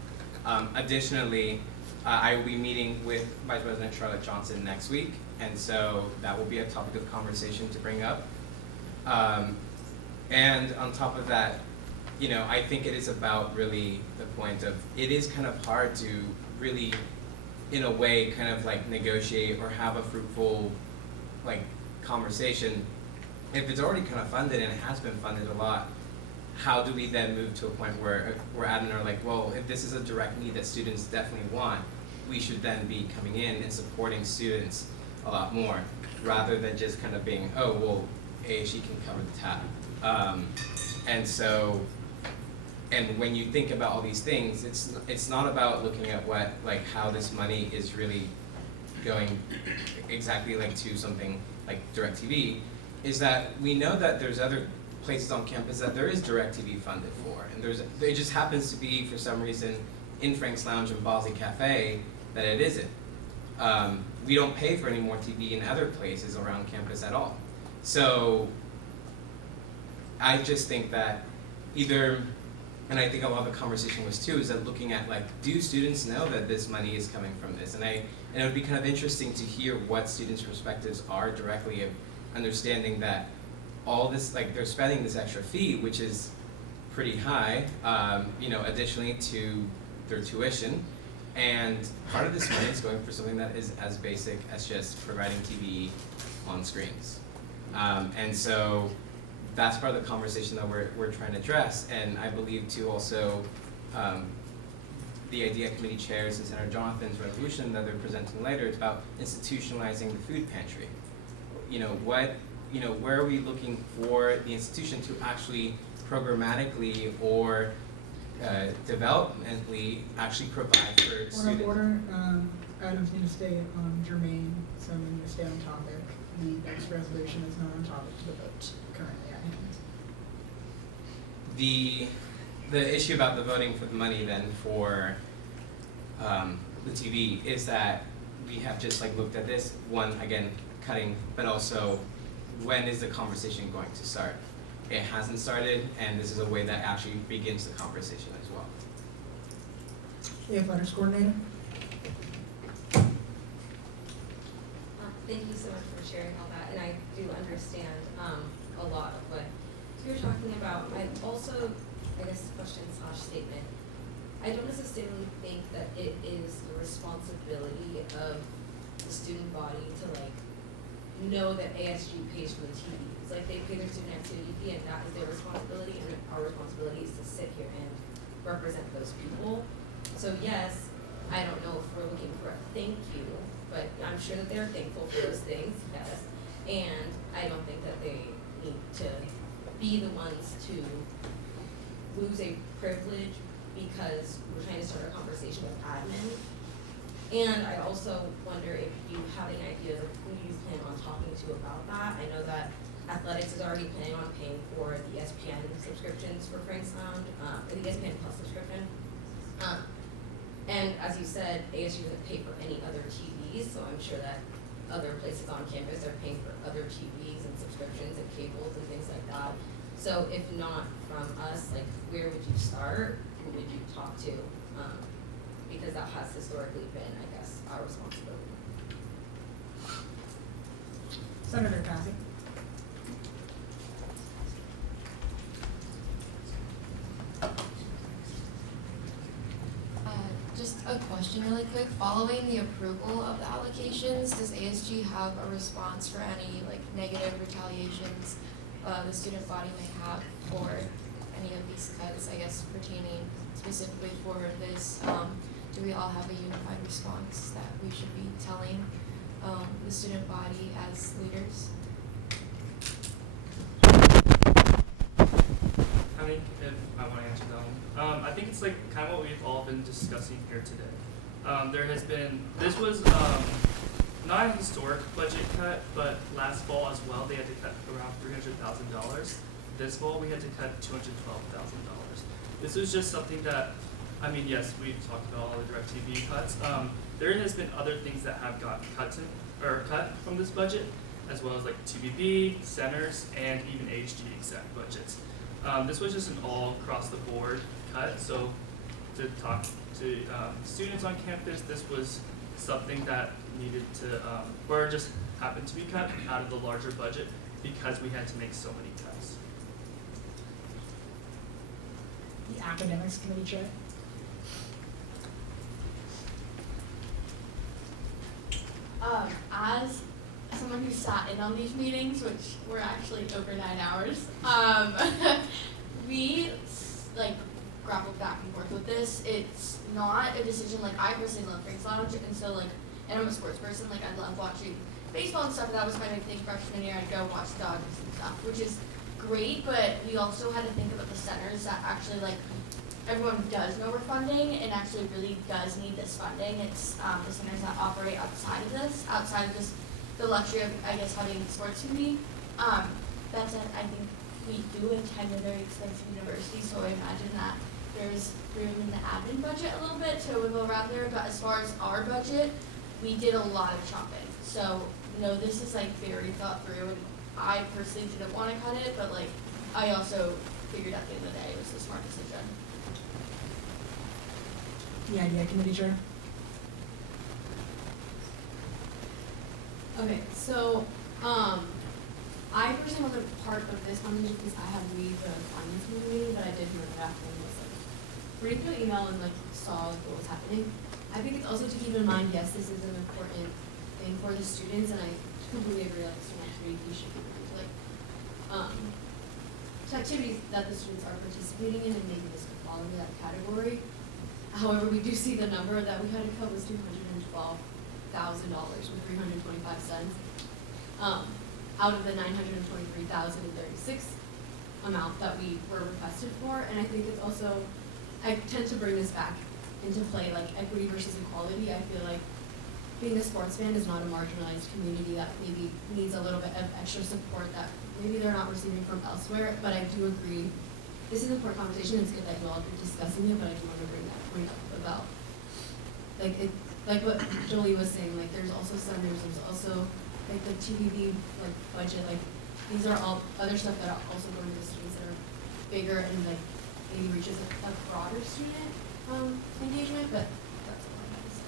Additionally, I will be meeting with Vice President Charlotte Johnson next week, and so that will be a topic of conversation to bring up. And on top of that, you know, I think it is about really the point of, it is kind of hard to really, in a way, kind of like negotiate or have a fruitful like conversation. If it's already kind of funded and it has been funded a lot, how do we then move to a point where admin are like, well, if this is a direct need that students definitely want, we should then be coming in and supporting students a lot more, rather than just kind of being, oh, well, ASG can cover the tab. And so, and when you think about all these things, it's not about looking at what, like, how this money is really going exactly like to something like DirecTV, is that we know that there's other places on campus that there is DirecTV funded for, and it just happens to be, for some reason, in Frank's Lounge and Bosley Cafe, that it isn't. We don't pay for any more TV in other places around campus at all. So I just think that either, and I think a lot of the conversation was too, is that looking at like, do students know that this money is coming from this? And it would be kind of interesting to hear what students' perspectives are directly of understanding that all this, like they're spending this extra fee, which is pretty high, you know, additionally to their tuition. And part of this money is going for something that is as basic as just providing TV on screens. And so that's part of the conversation that we're trying to address. And I believe too also, the IDEA committee chairs and Senator Jonathan's resolution that they're presenting later, it's about institutionalizing the food pantry. You know, where are we looking for the institution to actually programmatically or developmentally actually provide for students? Order, items need to stay germane, so we need to stay on topic. The next resolution is not on topic to the vote currently at hand. The issue about the voting for the money then for the TV is that we have just like looked at this, one, again, cutting, but also when is the conversation going to start? It hasn't started, and this is a way that actually begins the conversation as well. The athletics coordinator. Thank you so much for sharing all that, and I do understand a lot of what you're talking about. I also, I guess, question/statement. I don't necessarily think that it is the responsibility of the student body to like know that ASG pays for the TV. It's like they pay their student activity fee, and that is their responsibility, and our responsibility is to sit here and represent those people. So yes, I don't know if we're looking for a thank you, but I'm sure that they're thankful for those things, yes. And I don't think that they need to be the ones to lose a privilege because we're trying to start a conversation with admin. And I also wonder if you have any ideas of who you plan on talking to about that. I know that athletics is already planning on paying for the ESPN subscriptions for Frank's Lounge, the ESPN Plus subscription. And as you said, ASU doesn't pay for any other TVs, so I'm sure that other places on campus are paying for other TVs and subscriptions and cables and things like that. So if not from us, like where would you start? Who would you talk to? Because that has historically been, I guess, our responsibility. Senator Cassie. really quick. Following the approval of the allocations, does ASG have a response for any like negative retaliations the student body may have for any of these cuts? I guess pertaining specifically for this, do we all have a unified response that we should be telling the student body as leaders? I think if I want to answer that one, I think it's like kind of what we've all been discussing here today. There has been, this was not a historic budget cut, but last fall as well, they had to cut around $300,000. This fall, we had to cut $212,000. This was just something that, I mean, yes, we've talked about all the DirecTV cuts. There has been other things that have got cut from this budget, as well as like TVB, centers, and even ASG exec budgets. This was just an all across the board cut. So to talk to students on campus, this was something that needed to, or just happened to be cut out of the larger budget because we had to make so many cuts. The academics committee chair. As someone who sat in on these meetings, which were actually over 9 hours, we like grappled back and forth with this. It's not a decision, like I personally love Frank's Lounge, and so like, and I'm a sports person, like I love watching baseball and stuff, and that was my big thing freshman year. I'd go watch Dodgers and stuff, which is great, but we also had to think about the centers that actually like, everyone does know we're funding and actually really does need this funding. It's the centers that operate outside of this, outside of just the luxury of, I guess, having sports community. That said, I think we do attend a very expensive university, so I imagine that there's room in the admin budget a little bit to wiggle around there, but as far as our budget, we did a lot of chopping. So, no, this is like very thought through, and I personally didn't want to cut it, but like, I also figured at the end of the day it was a smart decision. The idea committee chair. Okay, so I personally wasn't part of this conversation because I had to leave the finance committee meeting, but I did hear that after and was like reading through the email and like saw what was happening. I think it's also to keep in mind, yes, this is an important thing for the students, and I completely agree, like so much we should be able to like to activities that the students are participating in, and maybe this could fall into that category. However, we do see the number that we had to cut was $212,000 with 325 cents out of the $923,036 amount that we were requested for. And I think it's also, I tend to bring this back into play, like equity versus equality. I feel like being a sports fan is not a marginalized community that maybe needs a little bit of extra support that maybe they're not receiving from elsewhere. But I do agree, this is an important conversation. It's good that you all are discussing it, but I do want to bring that point up about like what Jolie was saying, like there's also centers, there's also like the TVB like budget, like these are all other stuff that are also going to the students that are bigger and like maybe reaches a broader student engagement, but that's all I have to say.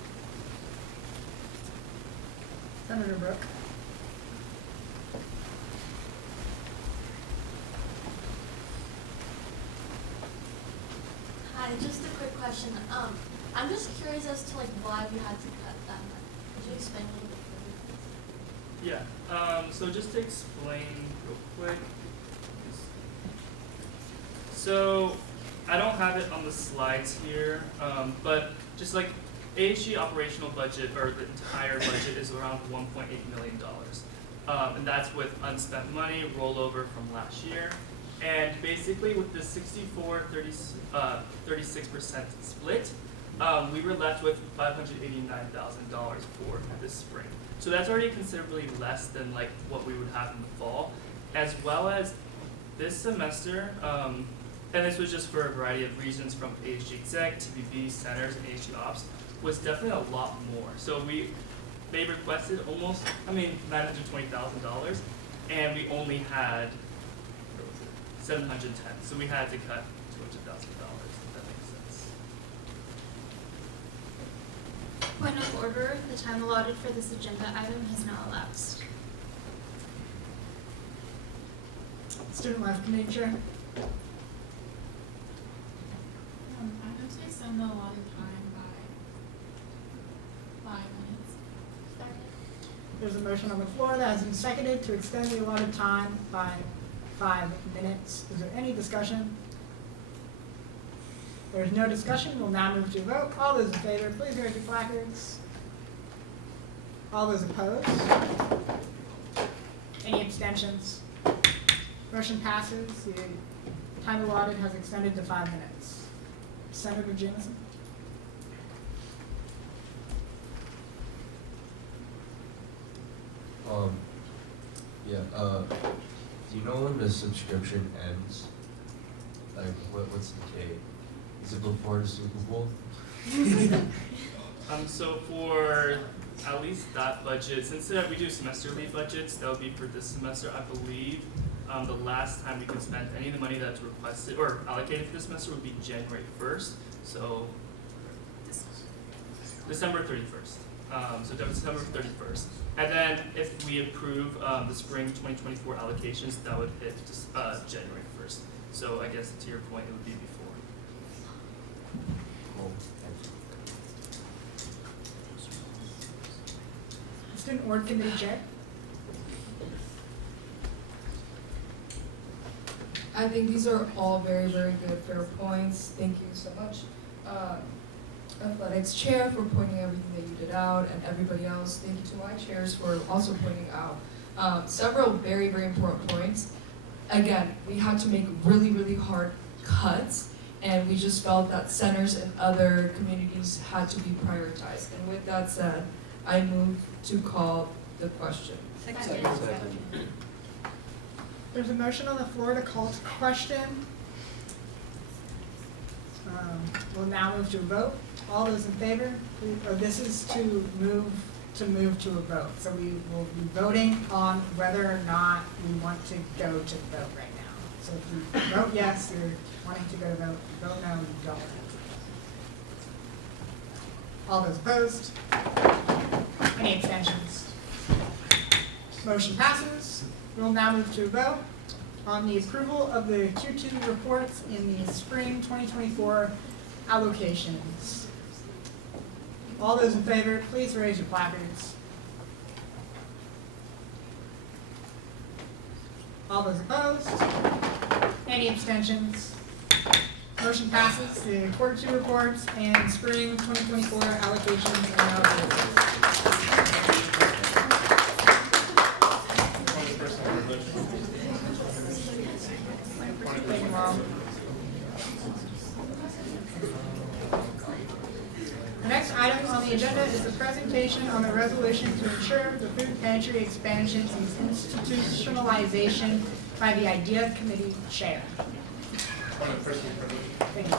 Senator Brooke. Hi, just a quick question. I'm just curious as to like why we had to cut that much. Could you explain a little bit further, please? Yeah, so just to explain real quick. So I don't have it on the slides here, but just like ASG operational budget, or the entire budget is around $1.8 million. And that's with unspent money, rollover from last year. And basically with the 36% split, we were left with $589,000 for this spring. So that's already considerably less than like what we would have in the fall, as well as this semester, and this was just for a variety of reasons from ASG Exec, TBB, Centers, and ASG Ops, was definitely a lot more. So they requested almost, $920,000, and we only had, $710. So we had to cut $200,000, if that makes sense. Point of order, the time allotted for this agenda item has now elapsed. Student Life Committee Chair. I would say some allotted time by There's a motion on the floor that has been seconded to extend the allotted time by 5 minutes. Is there any discussion? There's no discussion. We'll now move to a vote. All those in favor, please raise your placards. All those opposed? Any abstentions? Motion passes. The time allotted has extended to 5 minutes. Senator Jameson? Do you know when the subscription ends? Like, what's the date? Is it before the Super Bowl? So for at least that budget, since we do semester leave budgets, that would be for this semester, I believe. The last time we could spend any of the money that's requested or allocated for this semester would be January 1st. So December 31st. So December 31st. And then if we approve the spring 2024 allocations, that would hit January 1st. So I guess to your point, it would be before. Cool. Thank you. Student Org Committee Chair? I think these are all very, very good, fair points. Thank you so much, Athletics Chair, for pointing everything that you did out, and everybody else. Thank you to my chairs for also pointing out several very, very important points. Again, we had to make really, really hard cuts, and we just felt that centers and other communities had to be prioritized. And with that said, I move to call the question. Second. There's a motion on the floor to call to question. We'll now move to a vote. All those in favor? This is to move to a vote. So we will be voting on whether or not we want to go to vote right now. So if you vote yes, you're wanting to go to vote. Vote no, you don't want to. All those opposed? Any abstentions? Motion passes. We'll now move to a vote on the approval of the Q2 reports in the spring 2024 allocations. All those in favor, please raise your placards. All those opposed? Any abstentions? Motion passes. The Q2 reports and spring 2024 allocations are now approved. The next item on the agenda is a presentation on the resolution to ensure the food pantry expansion and institutionalization by the IDEA Committee Chair. Thank you.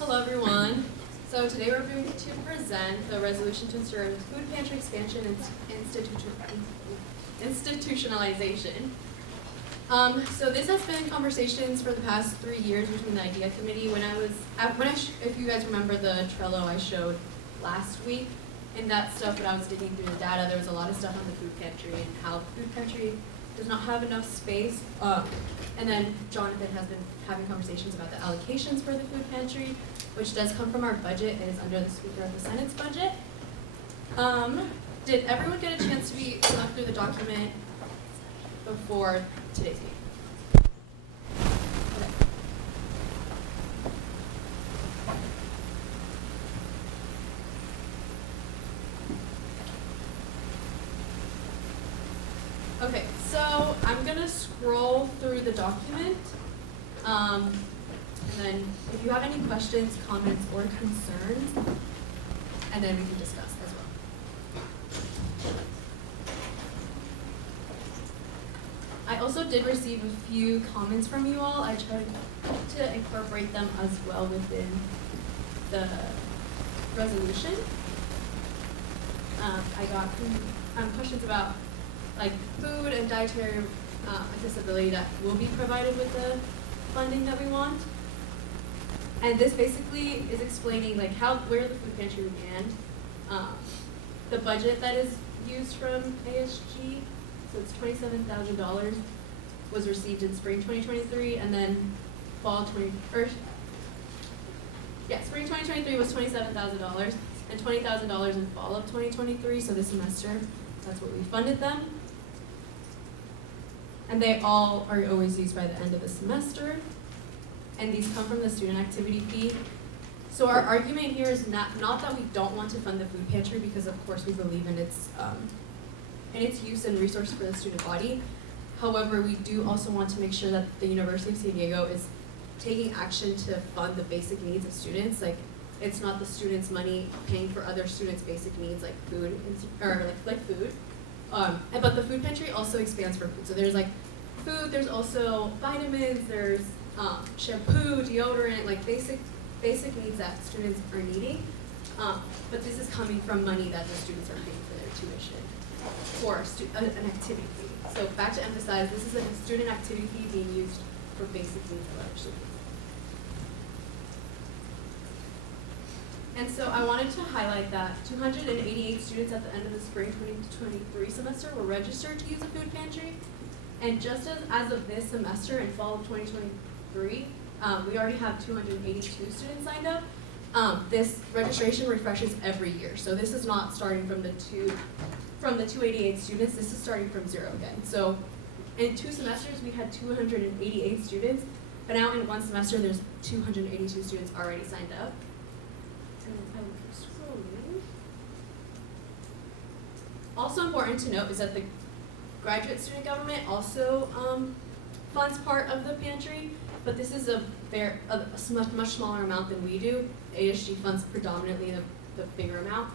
Hello everyone. So today we're going to present the resolution to ensure food pantry expansion and institutionalization. So this has been conversations for the past 3 years between the IDEA committee. If you guys remember the Trello I showed last week, and that stuff when I was digging through the data, there was a lot of stuff on the food pantry and how the food pantry does not have enough space. And then Jonathan has been having conversations about the allocations for the food pantry, which does come from our budget and is under the Speaker of the Senate's budget. did everyone get a chance to be look through the document before today's meeting? Okay, so I'm gonna scroll through the document. And then if you have any questions, comments, or concerns, and then we can discuss as well. I also did receive a few comments from you all. I tried to incorporate them as well within the resolution. I got questions about like food and dietary accessibility that will be provided with the funding that we want. And this basically is explaining like where the food pantry began, the budget that is used from ASG, so it's $27,000 was received in spring 2023, and then spring 2023 was $27,000, and $20,000 in fall of 2023, so this semester, that's what we funded them. And they all are always used by the end of the semester. And these come from the student activity fee. So our argument here is not that we don't want to fund the food pantry, because of course we believe in its use and resource for the student body. However, we do also want to make sure that the University of San Diego is taking action to fund the basic needs of students. Like, it's not the students' money paying for other students' basic needs like food or like food. But the food pantry also expands for food. So there's like food, there's also vitamins, there's shampoo, deodorant, like basic needs that students are needing. But this is coming from money that the students are paying for their tuition for an activity fee. So back to emphasize, this is a student activity fee being used for basic needs of our students. And so I wanted to highlight that 288 students at the end of the spring 2023 semester were registered to use a food pantry. And just as of this semester in fall of 2023, we already have 282 students signed up. This registration refreshes every year. So this is not starting from the 288 students, this is starting from zero again. So in 2 semesters, we had 288 students, but now in 1 semester, there's 282 students already signed up. And then I will keep scrolling. Also important to note is that the graduate student government also funds part of the pantry, but this is a much smaller amount than we do. ASG funds predominantly the bigger amount.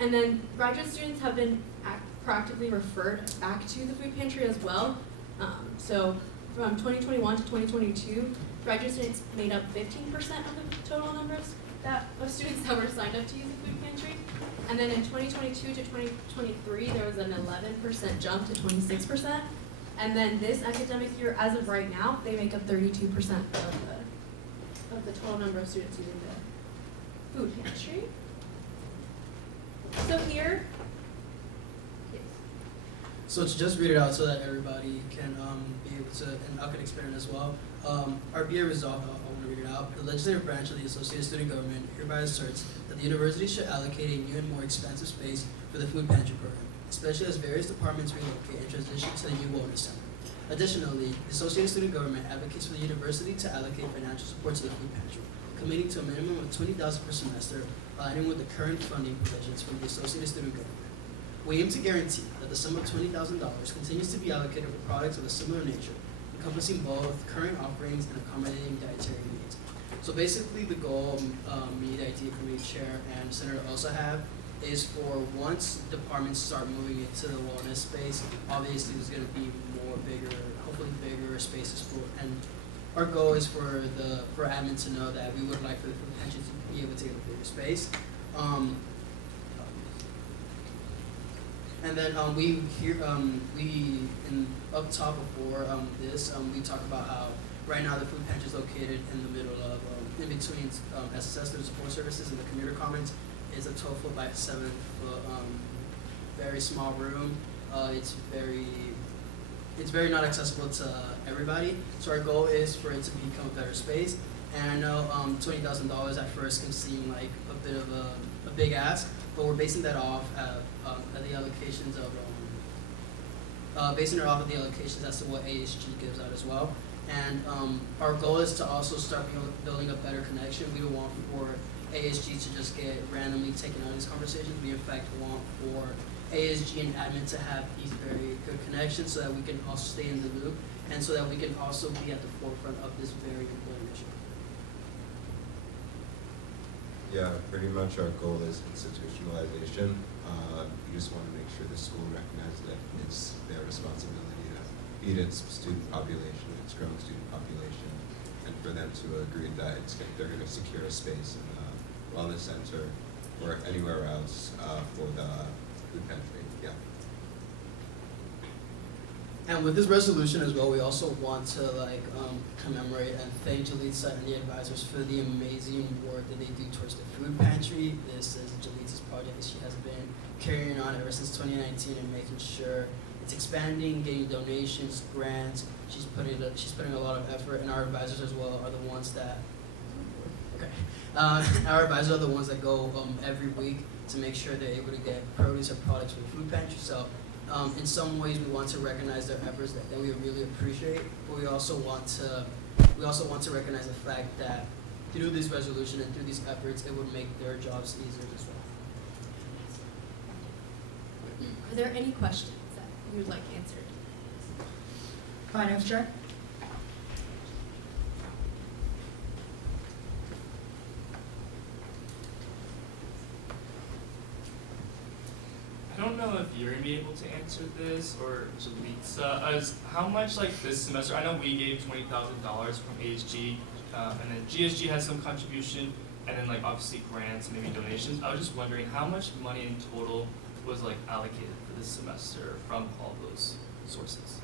And then graduate students have been proactively referred back to the food pantry as well. So from 2021 to 2022, graduate students made up 15% of the total numbers of students that were signed up to use the food pantry. And then in 2022 to 2023, there was an 11% jump to 26%. And then this academic year, as of right now, they make up 32% of the total number of students using the food pantry. So here, so to just read it out so that everybody can be able to, and I can explain it as well. Our BA resolved, I want to read it out. The legislative branch of the Associated Student Government hereby asserts that the university should allocate a new and more expansive space for the food pantry program, especially as various departments relocate and transition to the new wellness center. Additionally, the Associated Student Government advocates for the university to allocate financial support to the food pantry, committing to a minimum of $20,000 per semester, aligning with the current funding provisions from the Associated Student Government. We aim to guarantee that the sum of $20,000 continues to be allocated for products of a similar nature, encompassing both current offerings and accommodating dietary needs. So basically the goal me, the IT committee chair, and Senator also have is for once departments start moving into the wellness space, obviously there's going to be more bigger, hopefully bigger spaces for, and our goal is for admin to know that we would like for the food pantry to be able to get a bigger space. And then up top before this, we talk about how right now the food pantry is located in the middle of, in between SSS, the support services, and the commuter commons. It's a 12-foot by 7-foot, very small room. It's very not accessible to everybody. So our goal is for it to become a better space. And I know $20,000 at first can seem like a bit of a big ask, but we're basing that off at the allocations of basing it off of the allocations as to what ASG gives out as well. And our goal is to also start building a better connection. We don't want for ASG to just get randomly taken out of these conversations. We in fact want for ASG and admin to have these very good connections so that we can also stay in the loop and so that we can also be at the forefront of this very important issue. Yeah, pretty much our goal is institutionalization. We just want to make sure the school recognizes that it's their responsibility to feed its student population, its growing student population, and for them to agree that they're going to secure a space in the wellness center or anywhere else for the food pantry. Yeah. And with this resolution as well, we also want to commemorate and thank Jalitza and the advisors for the amazing work that they do towards the food pantry. This is Jalitza's project that she has been carrying on ever since 2019 and making sure it's expanding, getting donations, grants. She's putting a lot of effort, and our advisors as well are the ones that. Okay. Our advisors are the ones that go every week to make sure they're able to get produce or products from the food pantry. So. In some ways, we want to recognize their efforts that we really appreciate, but we also want to recognize the fact that through this resolution and through these efforts, it would make their jobs easier as well. Are there any questions that you would like answered? Finance Chair? I don't know if you're gonna be able to answer this or Jalitza. As how much like this semester? I know we gave $20,000 from ASG, and then GSG has some contribution, and then like obviously grants, maybe donations. I was just wondering how much money in total was like allocated for this semester from all those sources.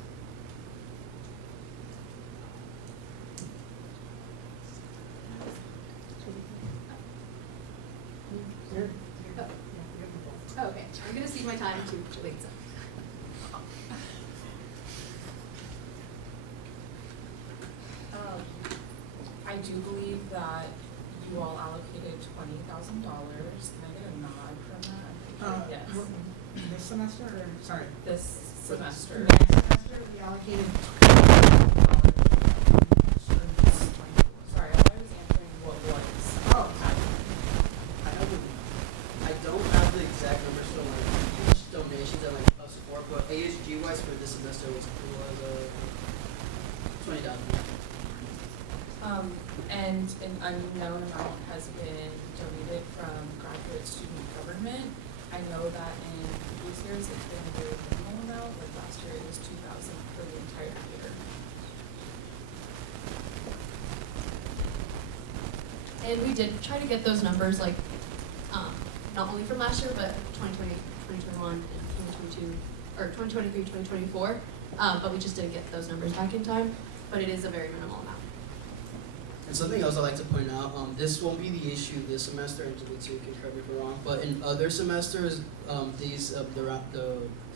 Oh, okay, I'm gonna cede my time to Jalitza. I do believe that you all allocated $20,000. Can I get a nod from that? Yes. This semester, or, sorry? This semester. Next semester, we allocated Sorry, I was answering what was. Oh, I don't have the exact numbers for each donations and us support, but ASG wise for this semester was $20,000. And an unknown amount has been donated from graduate student government. I know that in previous years it's been a very minimal amount, like last year it was $2,000 for the entire year. And we did try to get those numbers, not only from last year, but 2020, 2021, and 2022, or 2023, 2024. But we just didn't get those numbers back in time. But it is a very minimal amount. And something else I'd like to point out, this won't be the issue this semester, and Jalitza, you can correct me if I'm wrong, but in other semesters, the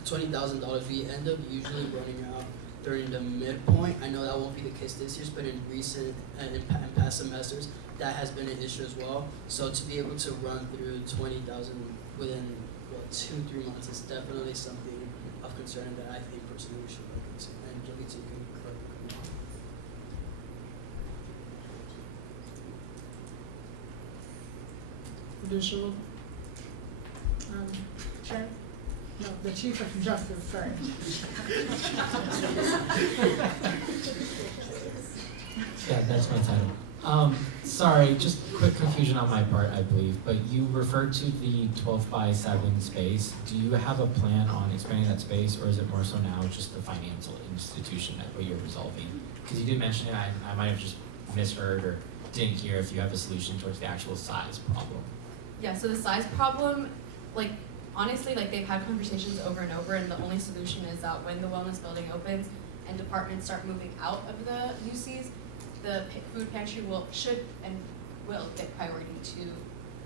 $20,000 we end up usually running out during the midpoint. I know that won't be the case this year, but in recent and in past semesters, that has been an issue as well. So to be able to run through 20,000 within 2-3 months is definitely something of concern that I think personally we should look into. And Jalitza, you can correct me if I'm wrong. Additional, Chair? No, the Chief of Justice, sorry. Yeah, that's my title. Sorry, just quick confusion on my part, I believe, but you referred to the 12 by 7 space. Do you have a plan on expanding that space, or is it more so now just the financial institution that what you're resolving? Because you did mention it, I might have just misheard or didn't hear if you have a solution towards the actual size problem. Yeah, so the size problem, honestly, they've had conversations over and over, and the only solution is that when the wellness building opens and departments start moving out of the UCs, the food pantry will get priority to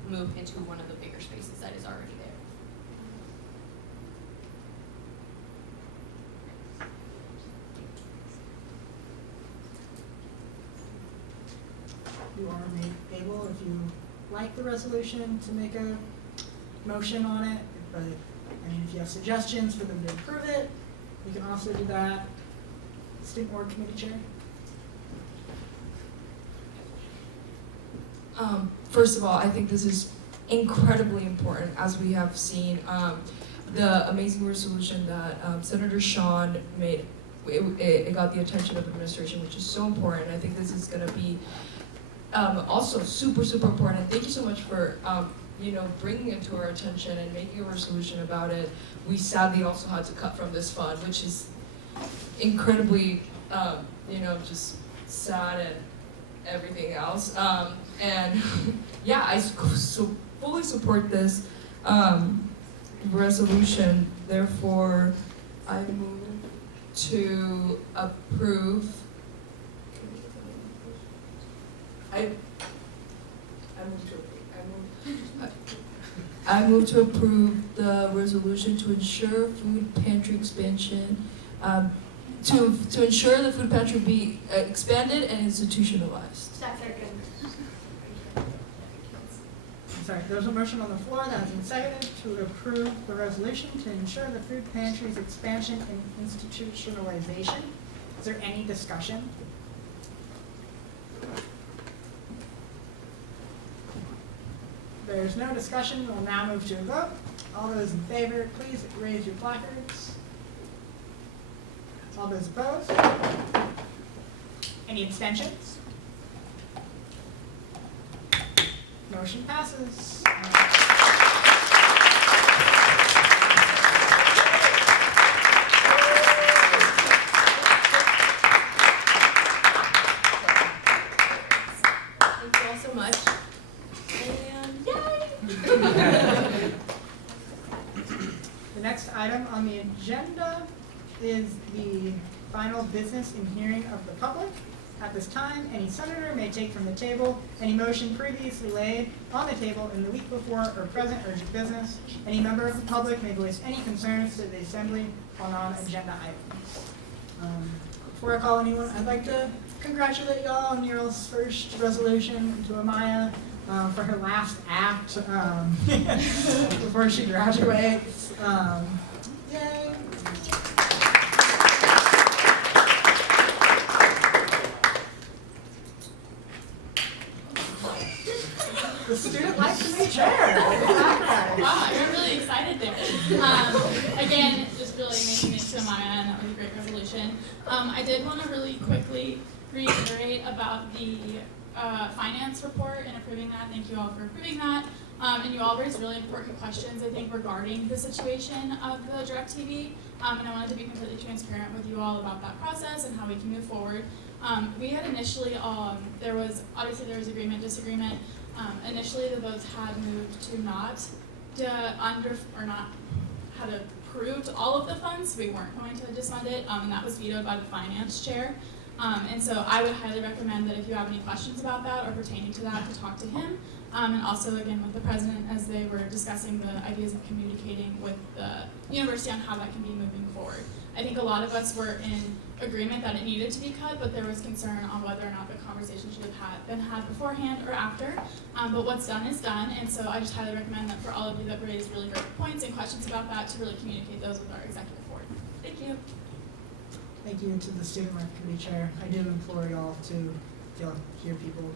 move into one of the bigger spaces that is already there. You are able, if you like the resolution to make a motion on it, but I mean, if you have suggestions for them to improve it, you can also do that. Student Org Committee Chair. First of all, I think this is incredibly important, as we have seen the amazing resolution that Senator Sean made. It got the attention of administration, which is so important. I think this is going to be also super, super important. Thank you so much for bringing it to our attention and making a resolution about it. We sadly also had to cut from this fund, which is incredibly, just sad and everything else. And yeah, I fully support this resolution. Therefore, I move to approve. I move to approve the resolution to ensure food pantry expansion, to ensure the food pantry be expanded and institutionalized. Second. Sorry, there's a motion on the floor that has been seconded to approve the resolution to ensure the food pantry's expansion and institutionalization. Is there any discussion? There's no discussion. We'll now move to a vote. All those in favor, please raise your placards. All those opposed? Any abstentions? Motion passes. Thank you all so much. And yay! The next item on the agenda is the final business and hearing of the public. At this time, any senator may take from the table any motion previously laid on the table in the week before or present urgent business. Any member of the public may voice any concerns to the assembly on non-agenda items. Before I call anyone, I'd like to congratulate y'all on your all's first resolution, to Amaya for her last act before she graduates. Yay! The student life committee chair. Wow, you're really excited there. Again, just really making it to Maya, and that was a great resolution. I did want to really quickly reiterate about the finance report and approving that. Thank you all for approving that. And you all raised really important questions, I think, regarding the situation of the DirecTV. And I wanted to be completely transparent with you all about that process and how we can move forward. We had initially, there was agreement, disagreement. Initially, the votes had moved to not had approved all of the funds. We weren't going to disfund it, and that was vetoed by the finance chair. And so I would highly recommend that if you have any questions about that or pertaining to that, to talk to him. And also, again, with the president as they were discussing the ideas of communicating with the university on how that can be moving forward. I think a lot of us were in agreement that it needed to be cut, but there was concern on whether or not the conversation should have been had beforehand or after. But what's done is done, and so I just highly recommend that for all of you that raised really great points and questions about that, to really communicate those with our executive board. Thank you. Thank you to the student rep committee chair. I do implore y'all to, if y'all hear people,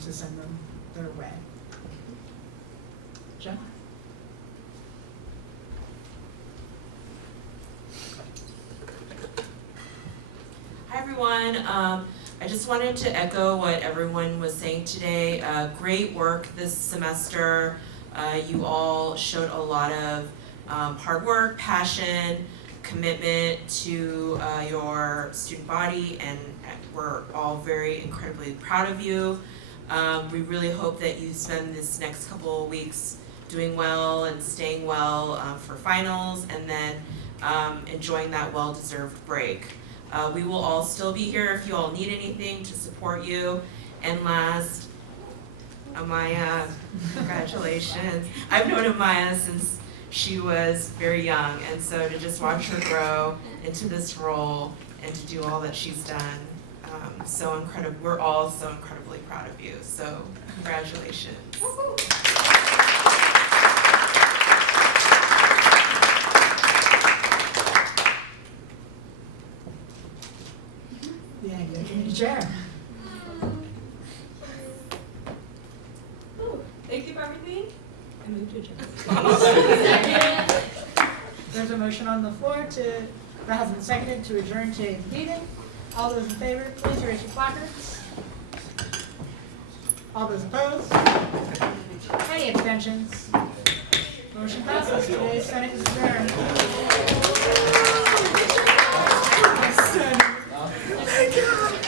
to send them their way. Jen? Hi everyone. I just wanted to echo what everyone was saying today. Great work this semester. You all showed a lot of hard work, passion, commitment to your student body, and we're all very incredibly proud of you. We really hope that you spend this next couple of weeks doing well and staying well for finals, and then enjoying that well-deserved break. We will all still be here if you all need anything to support you. And last, Amaya, congratulations. I've known Amaya since she was very young, and so to just watch her grow into this role and to do all that she's done, We're all so incredibly proud of you, so congratulations. Yeah, you committee chair. Thank you for everything. I move to adjourn. There's a motion on the floor that has been seconded to adjourn today's meeting. All those in favor, please raise your placards. All those opposed? Any abstentions? Motion passes. Today's Senate is adjourned. Oh my God.